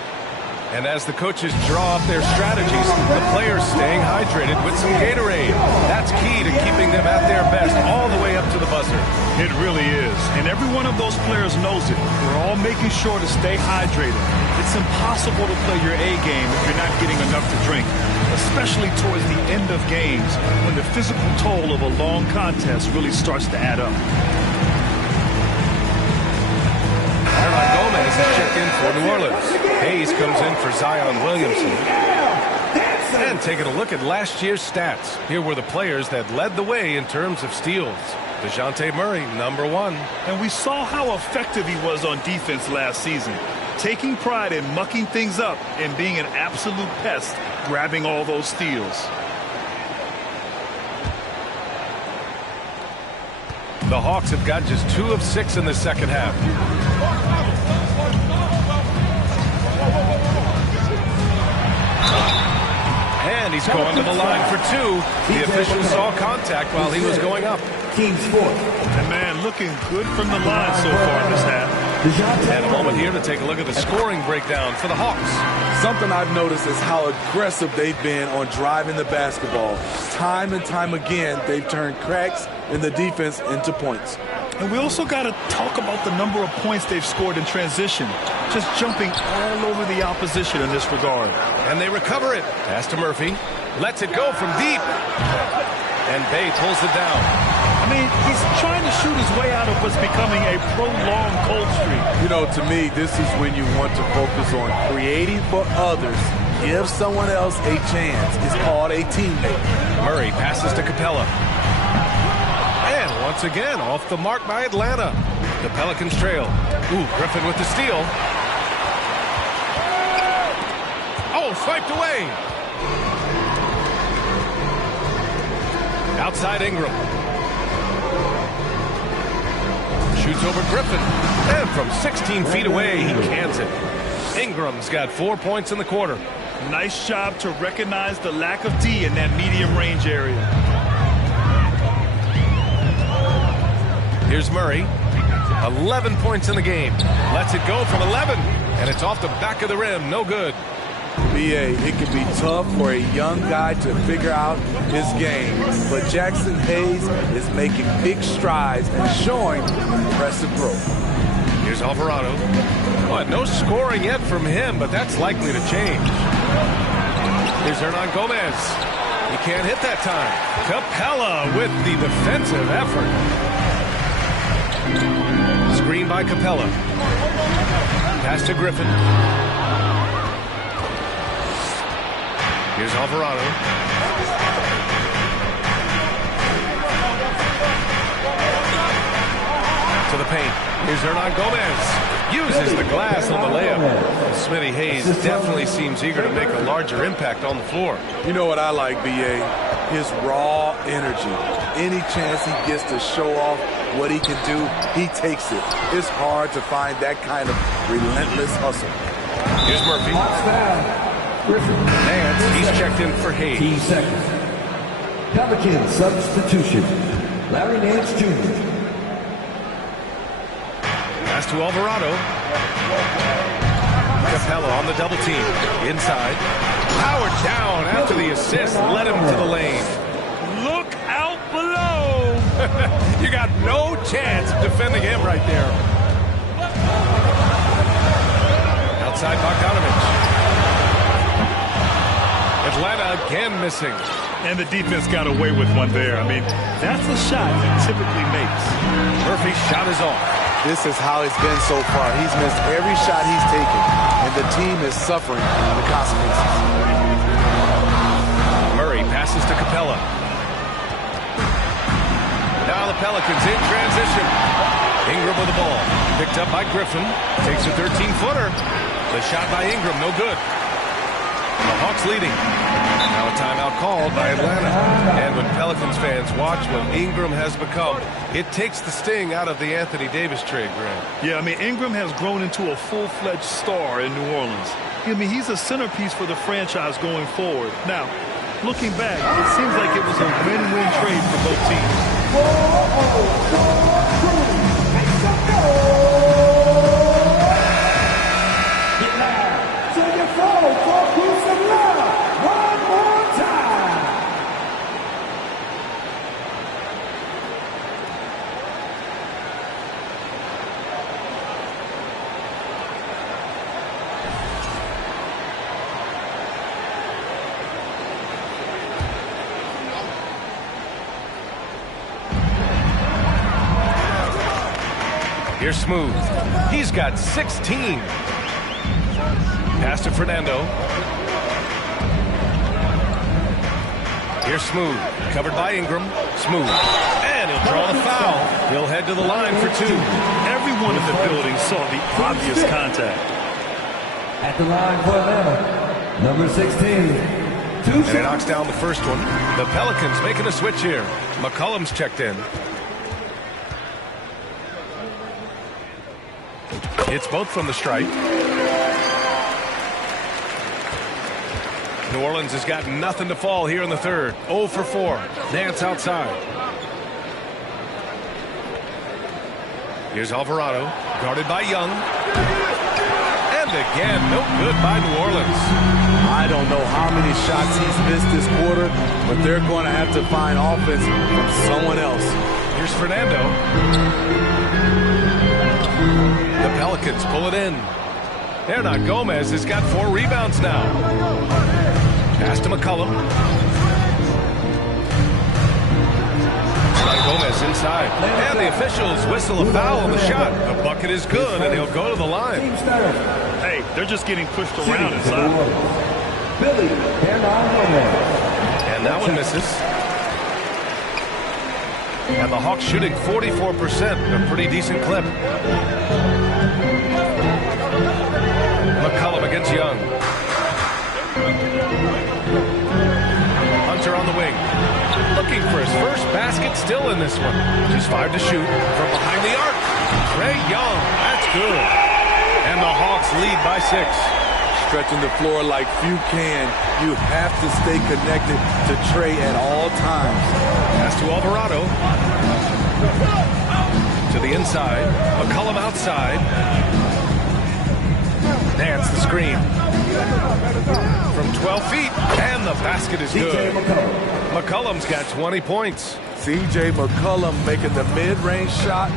And as the coaches draw up their strategies, the players staying hydrated with some Gatorade. That's key to keeping them at their best all the way up to the buzzer. It really is. And every one of those players knows it. We're all making sure to stay hydrated. It's impossible to play your A game if you're not getting enough to drink, especially towards the end of games when the physical toll of a long contest really starts to add up. Gomez is checked in for New Orleans. Hayes comes in for Zion Williamson. And taking a look at last year's stats, here were the players that led the way in terms of steals. DeJounte Murray, number 1. And we saw how effective he was on defense last season, taking pride in mucking things up and being an absolute pest, grabbing all those steals. The Hawks have got just 2 of 6 in the second half. And he's going to the line for 2. The official saw contact while he was going up. Team's fourth. And man, looking good from the line so far in this half. And a moment here to take a look at the scoring breakdown for the Hawks. Something I've noticed is how aggressive they've been on driving the basketball. Time and time again, they've turned cracks in the defense into points. And we also got to talk about the number of points they've scored in transition, just jumping all over the opposition in this regard. And they recover it. Pass to Murphy. Lets it go from deep. And Bay pulls it down. I mean, he's trying to shoot his way out of what's becoming a prolonged cold streak. You know, to me, this is when you want to focus on creating for others. Give someone else a chance. It's called a teammate. Murray passes to Capella. And once again, off the mark by Atlanta. The Pelicans trail. Ooh, Griffin with the steal. Oh, swiped away. Outside Ingram. Shoots over Griffin. And from 16 feet away, he cans it. Ingram's got 4 points in the quarter. Nice job to recognize the lack of D in that medium range area. Here's Murray. 11 points in the game. Lets it go from 11. And it's off the back of the rim. No good. BA, it can be tough for a young guy to figure out his game, but Jackson Hayes is making big strides and showing impressive growth. Here's Alvarado. Well, no scoring yet from him, but that's likely to change. Here's Hernan Gomez. He can't hit that time. Capella with the defensive effort. Screen by Capella. Pass to Griffin. Here's Alvarado. To the paint. Here's Hernan Gomez. Uses the glass on the layup. Smitty Hayes definitely seems eager to make a larger impact on the floor. You know what I like, B.A.? His raw energy. Any chance he gets to show off what he can do, he takes it. It's hard to find that kind of relentless hustle. Here's Murphy. Nance, he's checked in for Hayes. 15 seconds. Pelican substitution. Larry Nance Jr. Pass to Alvarado. Capella on the double team. Inside. Howard down after the assist. Led him to the lane. Look out below. You got no chance of defending him right there. Outside Bogdanovich. Atlanta again missing. And the defense got away with one there. I mean, that's a shot he typically makes. Murphy's shot is off. This is how it's been so far. He's missed every shot he's taken, and the team is suffering the consequences. Murray passes to Capella. Now the Pelicans in transition. Ingram with the ball. Picked up by Griffin. Takes a 13-footer. The shot by Ingram, no good. The Hawks leading. Now a timeout called by Atlanta. And when Pelicans fans watch what Ingram has become, it takes the sting out of the Anthony Davis trade, Grant. Yeah, I mean, Ingram has grown into a full-fledged star in New Orleans. I mean, he's a centerpiece for the franchise going forward. Now, looking back, it seems like it was a win-win trade for both teams. Here's Smooth. He's got 16. Pass to Fernando. Here's Smooth. Covered by Ingram. Smooth. And he'll draw the foul. He'll head to the line for two. Everyone in the building saw the obvious contact. At the line for Atlanta, number 16. And he knocks down the first one. The Pelicans making a switch here. McCollum's checked in. It's both from the stripe. New Orleans has got nothing to fall here in the third. 0 for 4. Nance outside. Here's Alvarado, guarded by Young. And again, no good by New Orleans. I don't know how many shots he's missed this quarter, but they're going to have to find offense from someone else. Here's Fernando. The Pelicans pull it in. Hernan Gomez has got 4 rebounds now. Pass to McCollum. Gomez inside. And the officials whistle a foul on the shot. The bucket is good, and he'll go to the line. Hey, they're just getting pushed around inside. And that one misses. And the Hawks shooting 44%, a pretty decent clip. McCollum against Young. Hunter on the wing. Looking for his first basket, still in this one. Just 5 to shoot from behind the arc. Trae Young, that's good. And the Hawks lead by 6. Stretching the floor like few can. You have to stay connected to Trae at all times. Pass to Alvarado. To the inside. McCollum outside. Nance the screen. From 12 feet. And the basket is good. McCollum's got 20 points. C.J. McCollum making the mid-range shot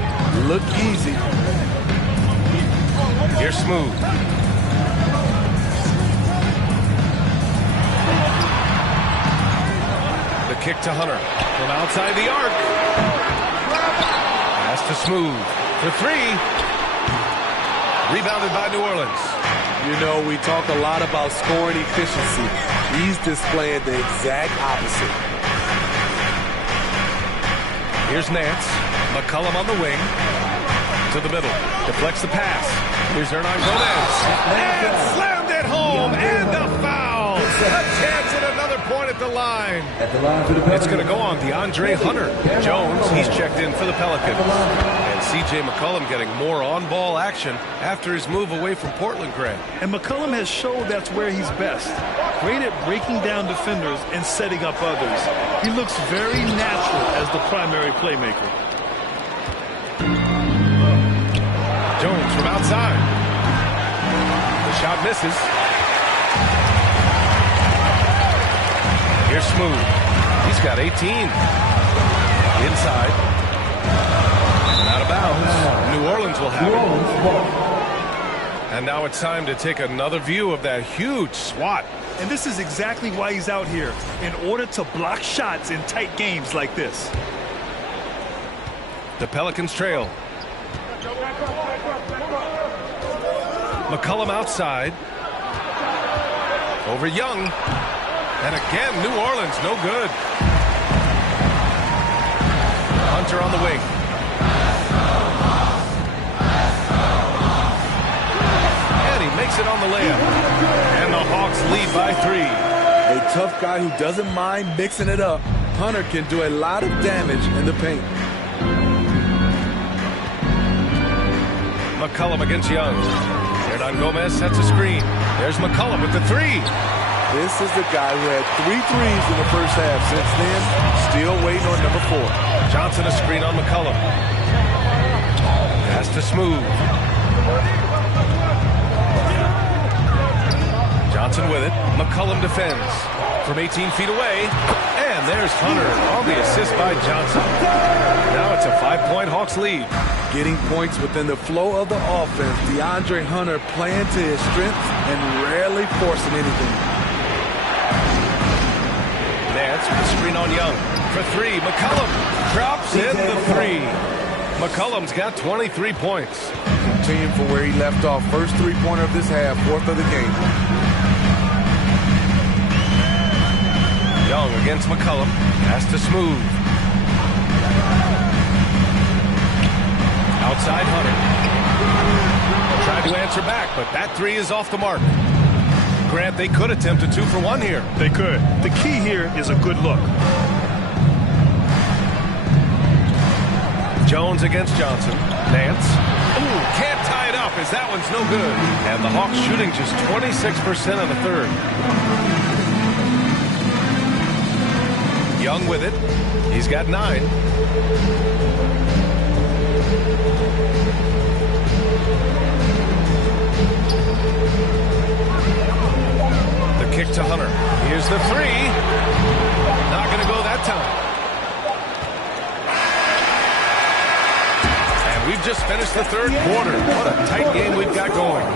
look easy. Here's Smooth. The kick to Hunter. From outside the arc. Pass to Smooth. For 3. Rebounded by New Orleans. You know, we talk a lot about scoring efficiency. He's displaying the exact opposite. Here's Nance. McCollum on the wing. To the middle. Deflects the pass. Here's Hernan Gomez. And slammed it home. And a foul. A chance at another point at the line. It's going to go on DeAndre Hunter. Jones, he's checked in for the Pelicans. And C.J. McCollum getting more on-ball action after his move away from Portland, Grant. And McCollum has showed that's where he's best. Great at breaking down defenders and setting up others. He looks very natural as the primary playmaker. Jones from outside. The shot misses. Here's Smooth. He's got 18. Inside. And out of bounds. New Orleans will have it. And now it's time to take another view of that huge swat. And this is exactly why he's out here, in order to block shots in tight games like this. The Pelicans trail. McCollum outside. Over Young. And again, New Orleans, no good. Hunter on the wing. And he makes it on the layup. And the Hawks lead by 3. A tough guy who doesn't mind mixing it up. Hunter can do a lot of damage in the paint. McCollum against Young. Hernan Gomez sets a screen. There's McCollum with the 3. This is the guy who had 3 threes in the first half. Since then, still waiting on number 4. Johnson a screen on McCollum. Pass to Smooth. Johnson with it. McCollum defends. From 18 feet away. And there's Hunter on the assist by Johnson. Now it's a 5-point Hawks lead. Getting points within the flow of the offense. DeAndre Hunter playing to his strengths and rarely forcing anything. Nance with the screen on Young. For 3, McCollum drops in the 3. McCollum's got 23 points. Continuing from where he left off. First 3-pointer of this half, 4th of the game. Young against McCollum. Pass to Smooth. Outside Hunter. Tried to answer back, but that 3 is off the mark. Grant, they could attempt a 2 for 1 here. They could. The key here is a good look. Jones against Johnson. Nance. Ooh, can't tie it up as that one's no good. And the Hawks shooting just 26% in the third. Young with it. He's got 9. The kick to Hunter. Here's the 3. Not going to go that time. And we've just finished the third quarter. What a tight game we've got going.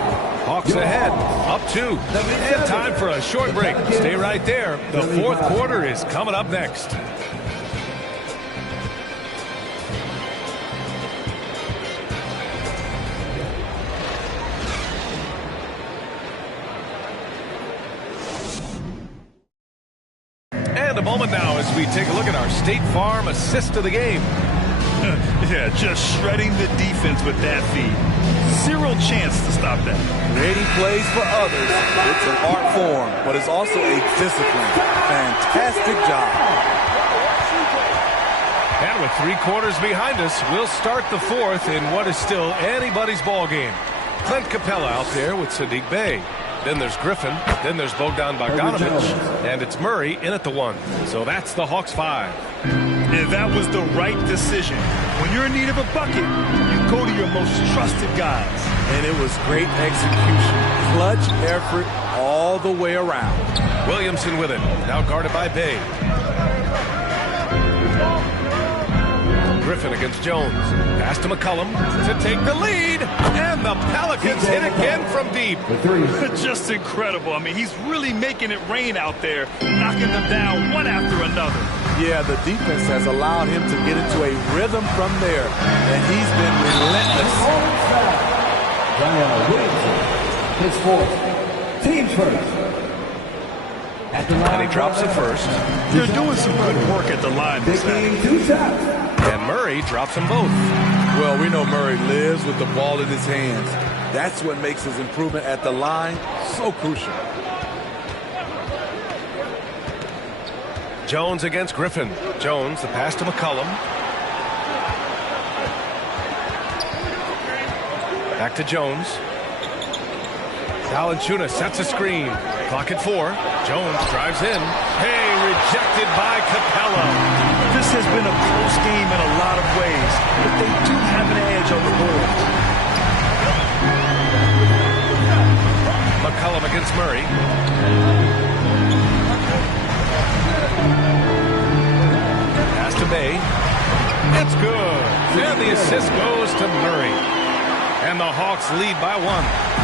Hawks ahead, up 2. And time for a short break. Stay right there. The fourth quarter is coming up next. And a moment now as we take a look at our State Farm assist of the game. Yeah, just shredding the defense with that feed. Zero chance to stop that. Creating plays for others. It's an art form, but it's also a discipline. Fantastic job. And with 3 quarters behind us, we'll start the fourth in what is still anybody's ball game. Clint Capella out there with Sadiq Bey. Then there's Griffin. Then there's Bogdan Bogdanovic. And it's Murray in at the 1. So that's the Hawks 5. And that was the right decision. When you're in need of a bucket, you go to your most trusted guys. And it was great execution. Clutch effort all the way around. Williamson with it. Now guarded by Bey. Griffin against Jones. Pass to McCollum to take the lead. And the Pelicans hit again from deep. Just incredible. I mean, he's really making it rain out there, knocking them down one after another. Yeah, the defense has allowed him to get into a rhythm from there. And he's been relentless. His fourth. Team's first. And he drops it first. They're doing some good work at the line this half. 2 shots. And Murray drops them both. Well, we know Murray lives with the ball in his hands. That's what makes his improvement at the line so crucial. Jones against Griffin. Jones, the pass to McCollum. Back to Jones. Valanciunas sets a screen. Clock at 4. Jones drives in. Hey, rejected by Capella. This has been a close game in a lot of ways, but they do have an edge on the board. McCollum against Murray. Pass to Bay. It's good. And the assist goes to Murray. And the Hawks lead by 1.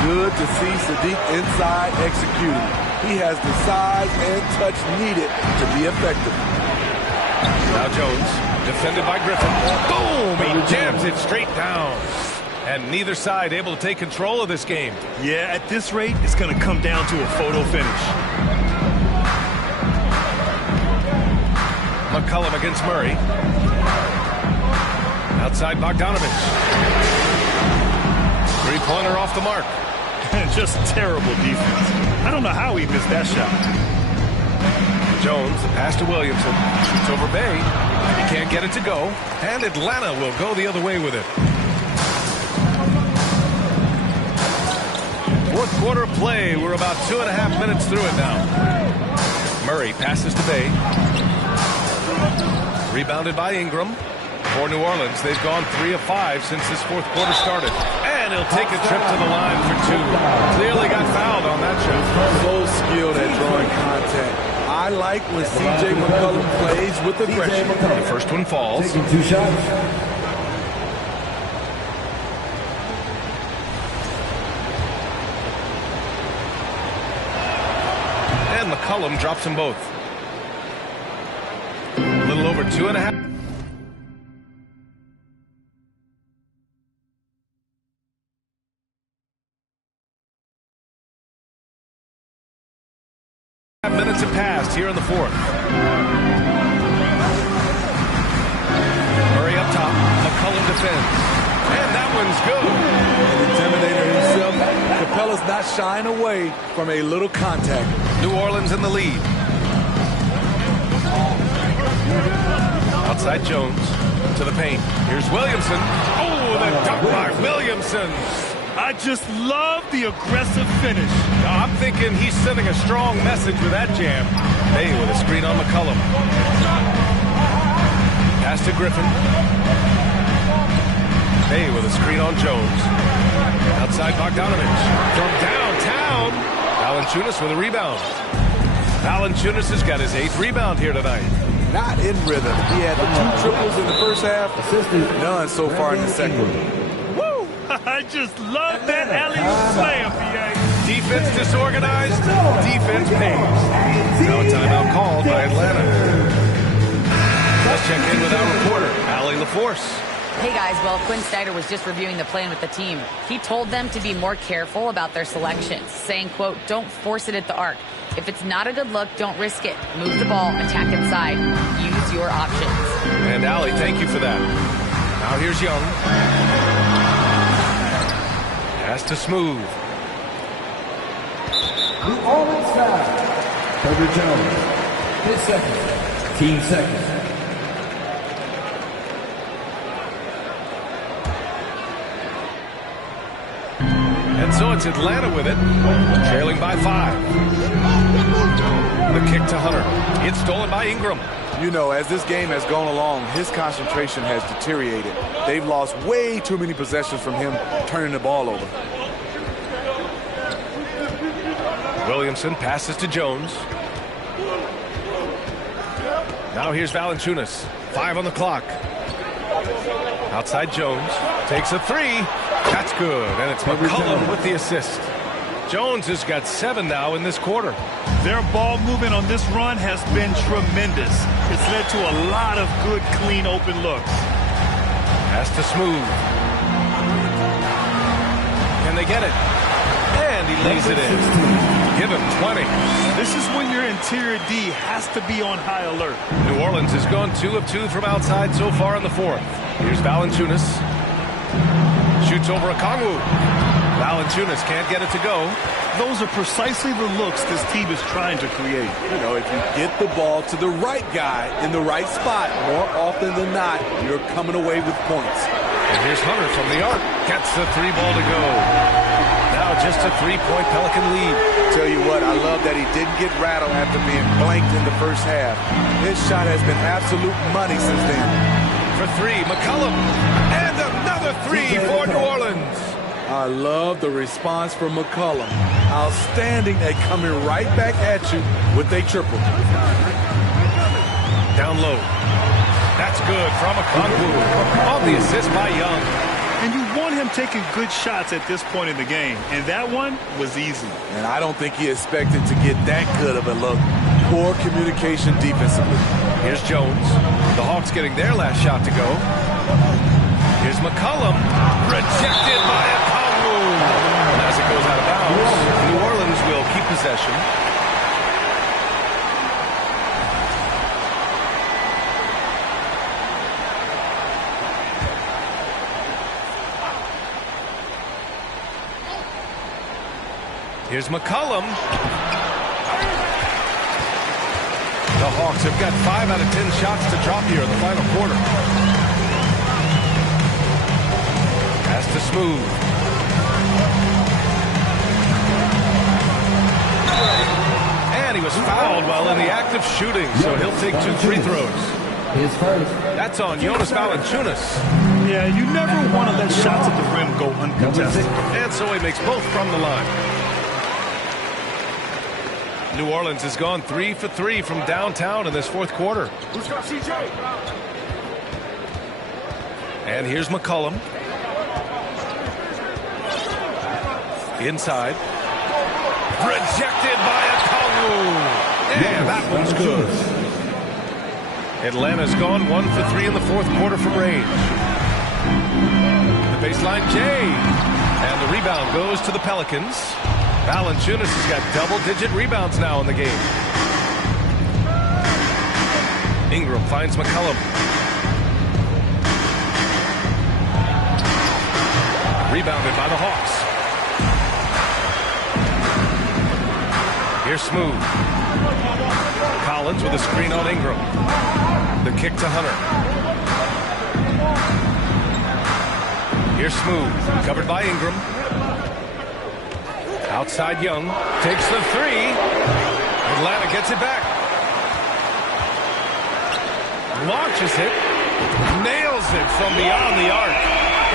Good to see Sadiq inside executing. He has the size and touch needed to be effective. Now Jones, defended by Griffin. Boom! He jams it straight down. And neither side able to take control of this game. Yeah, at this rate, it's going to come down to a photo finish. McCollum against Murray. Outside Bogdanovich. Three-pointer off the mark. Just terrible defense. I don't know how he missed that shot. Jones, the pass to Williamson. Shoots over Bay. He can't get it to go. And Atlanta will go the other way with it. Fourth quarter of play. We're about 2.5 minutes through it now. Murray passes to Bay. Rebounded by Ingram. For New Orleans, they've gone 3 of 5 since this fourth quarter started. And he'll take a trip to the line for 2. Clearly got fouled on that shot. So skilled at drawing contact. I like when C.J. McCollum plays with aggression. The first one falls. Taking 2 shots. And McCollum drops them both. A little over 2.5. Minutes have passed here in the fourth. Murray up top. McCollum defends. And that one's good. Intimidator himself. Capella's not shying away from a little contact. New Orleans in the lead. Outside Jones to the paint. Here's Williamson. Oh, the dunk by Williamson. I just love the aggressive finish. Now, I'm thinking he's sending a strong message with that jam. Bay with a screen on McCollum. Pass to Griffin. Bay with a screen on Jones. Outside Bogdanovich. From downtown. Valanciunas with a rebound. Valanciunas has got his 8th rebound here tonight. Not in rhythm. He had the 2 triples in the first half. None so far in the second. I just love that alley-oop slam, B.A. Defense disorganized, defense pays. Now a timeout called by Atlanta. Let's check in with our reporter, Allie LaForce. Hey guys, well, Quinn Snyder was just reviewing the plan with the team. He told them to be more careful about their selections, saying, quote, don't force it at the arc. If it's not a good look, don't risk it. Move the ball, attack inside. Use your options. And Allie, thank you for that. Now here's Young. Pass to Smooth. New Orleans foul. Herbert Jones. His second. Team second. And so it's Atlanta with it, trailing by 5. The kick to Hunter. It's stolen by Ingram. You know, as this game has gone along, his concentration has deteriorated. They've lost way too many possessions from him turning the ball over. Williamson passes to Jones. Now here's Valanciunas. 5 on the clock. Outside Jones. Takes a 3. That's good. And it's McCollum with the assist. Jones has got 7 now in this quarter. Their ball movement on this run has been tremendous. It's led to a lot of good, clean, open looks. Pass to Smooth. Can they get it? And he lays it in. Give him 20. This is when your interior D has to be on high alert. New Orleans has gone 2 of 2 from outside so far in the fourth. Here's Valanciunas. Shoots over Okongwu. Valanciunas can't get it to go. Those are precisely the looks this team is trying to create. You know, if you get the ball to the right guy in the right spot, more often than not, you're coming away with points. And here's Hunter from the arc. Gets the 3-ball to go. Now just a 3-point Pelican lead. Tell you what, I love that he didn't get rattled after being blanked in the first half. His shot has been absolute money since then. For 3, McCollum. And another 3 for New Orleans. I love the response from McCollum. Outstanding at coming right back at you with a triple. Down low. That's good from Okongwu on the assist by Young. And you want him taking good shots at this point in the game. And that one was easy. And I don't think he expected to get that good of a look. Poor communication defensively. Here's Jones. The Hawks getting their last shot to go. Here's McCollum. Rejected by Okongwu. As it goes out of bounds, New Orleans will keep possession. Here's McCollum. The Hawks have got 5 out of 10 shots to drop here in the final quarter. Pass to Smooth. And he was fouled while in the act of shooting, so he'll take 2 free throws. That's on Jonas Valanciunas. Yeah, you never want to let shots at the rim go uncontested. And so he makes both from the line. New Orleans has gone 3 for 3 from downtown in this fourth quarter. Who's got CJ? And here's McCollum. Inside. Rejected by Okongwu. And that one's good. Atlanta's gone 1 for 3 in the fourth quarter from range. The baseline J. And the rebound goes to the Pelicans. Valanciunas has got double-digit rebounds now in the game. Ingram finds McCollum. Rebounded by the Hawks. Here's Smooth. Collins with a screen on Ingram. The kick to Hunter. Here's Smooth. Covered by Ingram. Outside Young. Takes the 3. Atlanta gets it back. Launches it. Nails it from beyond the arc.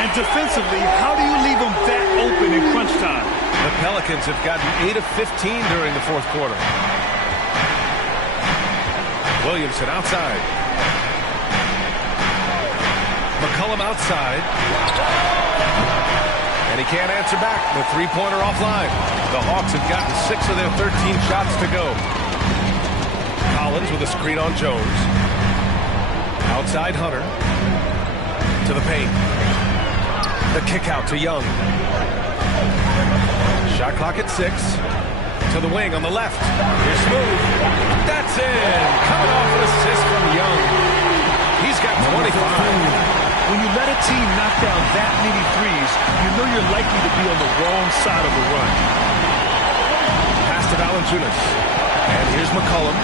And defensively, how do you leave them that open in crunch time? The Pelicans have gotten 8 of 15 during the fourth quarter. Williamson outside. McCollum outside. And he can't answer back. The three-pointer offline. The Hawks have gotten 6 of their 13 shots to go. Collins with a screen on Jones. Outside Hunter. To the paint. The kick out to Young. Shot clock at 6. To the wing on the left. Here's Smooth. That's in. Coming off an assist from Young. He's got 25. When you let a team knock down that many threes, you know you're likely to be on the wrong side of the run. Pass to Valanciunas. And here's McCollum.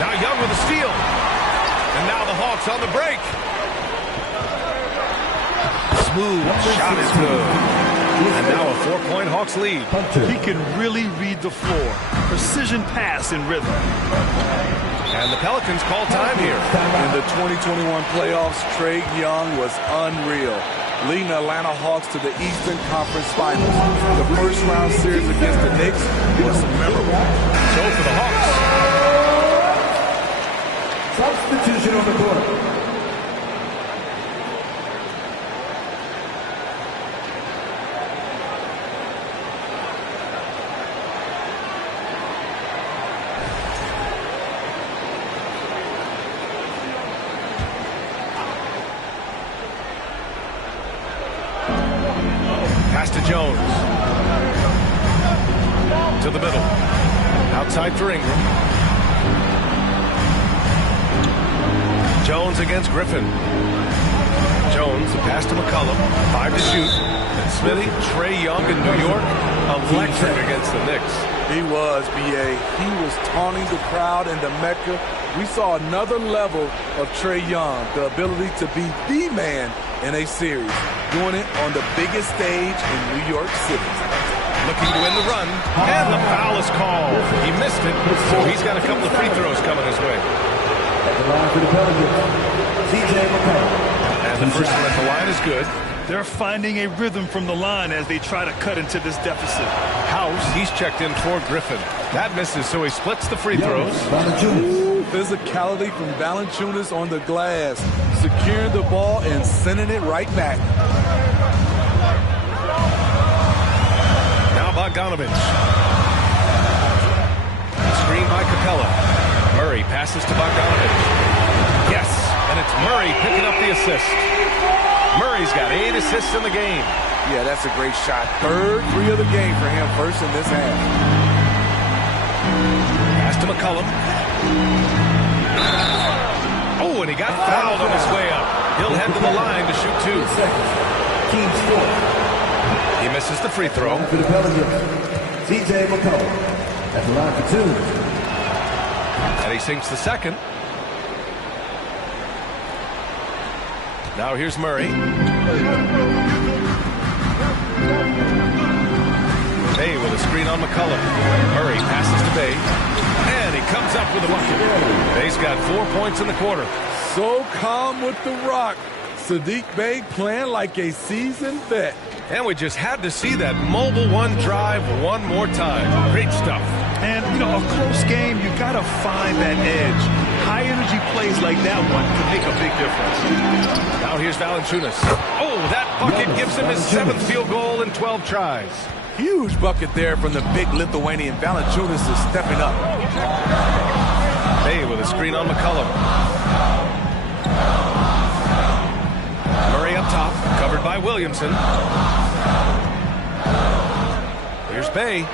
Now Young with a steal. And now the Hawks on the break. Smooth shot is good. And now a 4-point Hawks lead. He can really read the floor. Precision pass in rhythm. And the Pelicans call time here. In the 2021 playoffs, Trae Young was unreal, leading the Atlanta Hawks to the Eastern Conference Finals. The first round series against the Knicks was memorable. So for the Hawks. Substitution on the court. Pass to Jones. To the middle. Outside for Ingram. Jones against Griffin. Jones Jones, the pass to McCollum, 5 to shoot. And Smithy, Trae Young in New York, electric against the Knicks. He was, B.A. He was taunting the crowd in the Mecca. We saw another level of Trae Young, the ability to be the man in a series, doing it on the biggest stage in New York City. Looking to win the run, and the foul is called. He missed it, so he's got a couple of free throws coming his way. At the line for the Pelicans, T.J. McCollum. And the first one at the line is good. They're finding a rhythm from the line as they try to cut into this deficit. House, he's checked in for Griffin. That misses, so he splits the free throws. Ooh, physicality from Valanciunas on the glass, securing the ball and sending it right back. Now Bogdanovich. Screen by Capella. Murray passes to Bogdanovich. Yes, and it's Murray picking up the assist. Murray's got 8 assists in the game. Yeah, that's a great shot. Third free of the game for him, first in this half. Pass to McCollum. Oh, and he got fouled on his way up. He'll head to the line to shoot 2. Team score. He misses the free throw. For the Pelicans, T.J. McCollum. At the line for 2. And he sinks the second. Now here's Murray. Bay with a screen on McCollum. Murray passes to Bay. And he comes up with a bucket. Bay's got 4 points in the quarter. So calm with the rock. Sadiq Bey playing like a seasoned vet. And we just had to see that mobile one drive one more time. Great stuff. And, you know, a close game, you got to find that edge. High energy plays like that one can make a big difference. Now here's Valanciunas. Oh, that bucket gives him his 7th field goal in 12 tries. Huge bucket there from the big Lithuanian. Valanciunas is stepping up. Bay with a screen on McCollum. Murray up top, covered by Williamson. Here's Bay.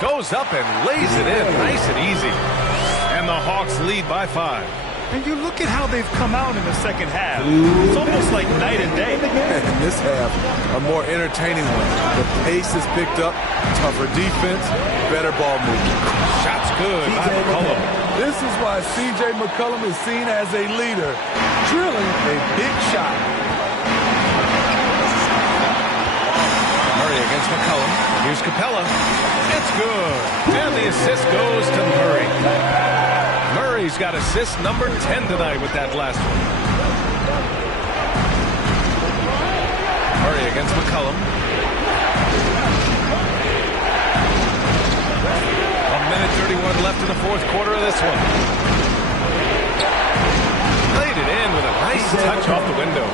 Goes up and lays it in, nice and easy. And the Hawks lead by 5. And you look at how they've come out in the second half. It's almost like night and day. In this half, a more entertaining one. The pace is picked up, tougher defense, better ball movement. Shots good by McCollum. This is why C.J. McCollum is seen as a leader, drilling a big shot. Murray against McCollum. Here's Capella. It's good. And the assist goes to Murray. Murray's got assist number 10 tonight with that last one. Murray against McCollum. 1:31 left in the 4th quarter of this one. Laid it in with a nice touch off the window.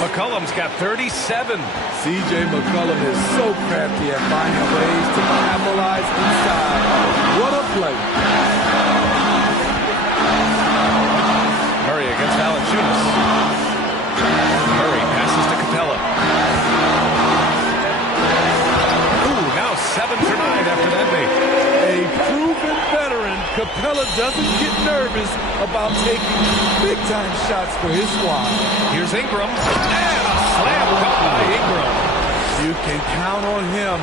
McCollum's got 37. C.J. McCollum is so crafty at finding ways to capitalize inside. What a play. Murray against Valanciunas. Murray passes to Capella. Ooh, now 7 for 9 after that make. A proven veteran, Capella doesn't get nervous about taking big-time shots for his squad. Here's Ingram. And a slam dunk by Ingram. You can count on him.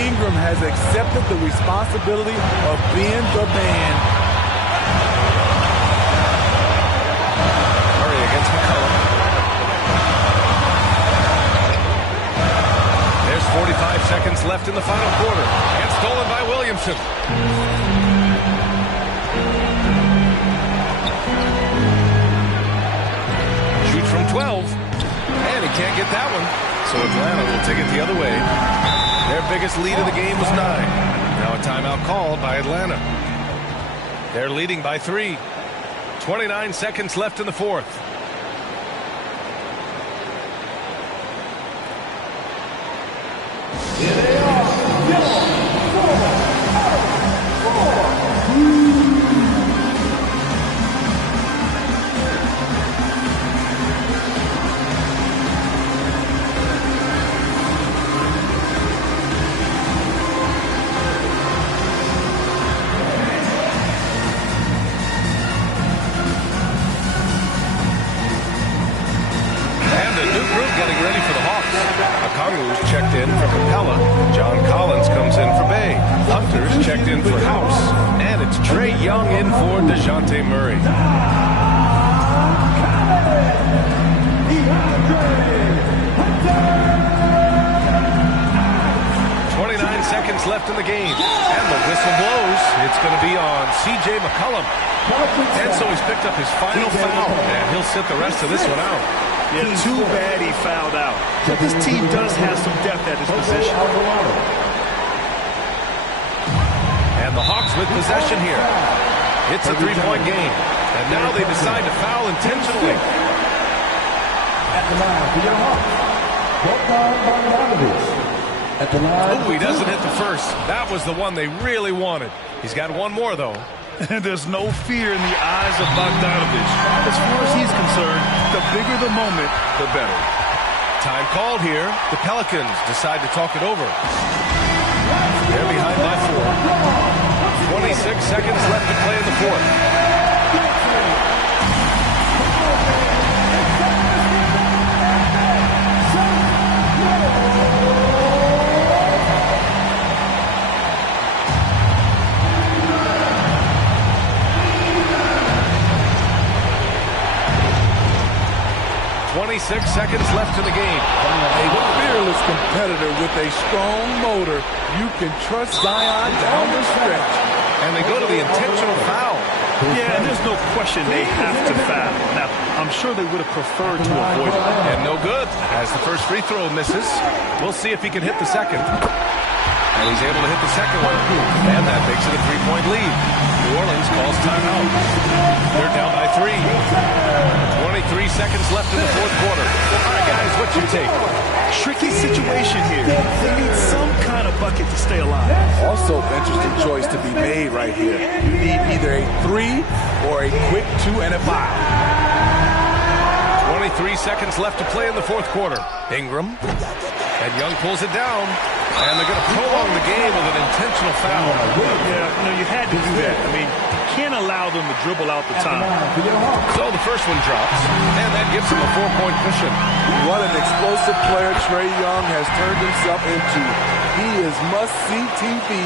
Ingram has accepted the responsibility of being the man. Murray against McCollum. There's 45 seconds left in the final quarter. And stolen by Williamson. Shoots from 12. And he can't get that one. So Atlanta will take it the other way. Their biggest lead of the game was 9. Now a timeout called by Atlanta. They're leading by 3. 29 seconds left in the 4th. Here they are. And a new for House. And it's Trae Young in for DeJounte Murray. 29 seconds left in the game. And the whistle blows. It's going to be on C.J. McCollum. And so he's picked up his final foul. And he'll sit the rest of this one out. Yeah, too bad he fouled out. But this team does have some depth at his position. And the Hawks with possession here. It's a three-point game. And now they decide to foul intentionally. At the line for your Hawks, at the line. Oh, he doesn't hit the first. That was the one they really wanted. He's got one more, though. And there's no fear in the eyes of Bogdanovich. As far as he's concerned, the bigger the moment, the better. Time called here. The Pelicans decide to talk it over. They're behind by 4. 26 seconds left to play in the fourth. 26 seconds left in the game. A fearless competitor with a strong motor. You can trust Zion down the stretch. And they go to the intentional foul. Yeah, and there's no question they have to foul. Now, I'm sure they would have preferred to avoid it. And no good, as the first free throw misses. We'll see if he can hit the second. And he's able to hit the second one. And that makes it a 3-point lead. New Orleans calls timeout. They're down by 3. 23 seconds left in the fourth quarter. All right, guys, what's your take? Tricky situation here. They need some kind of bucket to stay alive. Also, interesting choice to be made right here. You need either a 3 or a quick 2 and a foul. 23 seconds left to play in the fourth quarter. Ingram. And Young pulls it down. And they're going to prolong the game with an intentional foul. Yeah, you had to do that. I mean, you can't allow them to dribble out the time. So the first one drops, and that gives him a 4-point cushion. What an explosive player Trae Young has turned himself into. He is must-see TV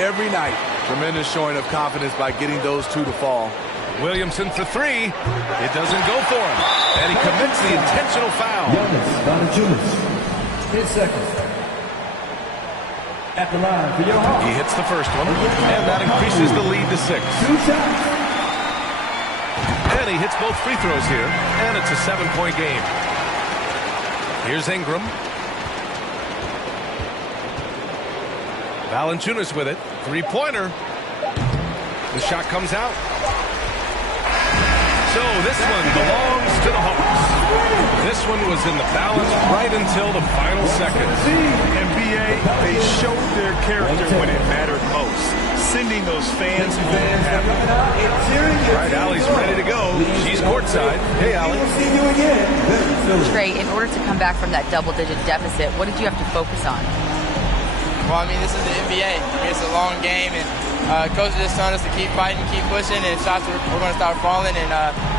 every night. Tremendous showing of confidence by getting those 2 to fall. Williamson for 3. It doesn't go for him. And he commits the intentional foul. His second. At the line for your Hawks. He hits the first one, and that increases the lead to 6. 2 shots. And he hits both free throws here, and it's a 7-point game. Here's Ingram. Valanciunas with it. 3-pointer. The shot comes out. So this one belongs to the Hawks. This one was in the balance right until the final seconds. NBA, they showed their character when it mattered most. Sending those fans home happy. All right, Allie's ready to go. She's courtside. Hey, Allie. Trae, in order to come back from that double-digit deficit, what did you have to focus on? Well, I mean, this is the NBA. It's a long game, and Coach just telling us to keep fighting, keep pushing, and shots we're going to start falling, and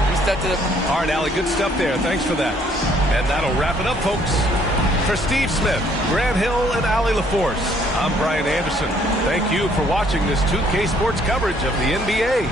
we stuck to the... All right, Allie, good stuff there. Thanks for that. And that'll wrap it up, folks. For Steve Smith, Grant Hill, and Allie LaForce, I'm Brian Anderson. Thank you for watching this 2K Sports coverage of the NBA.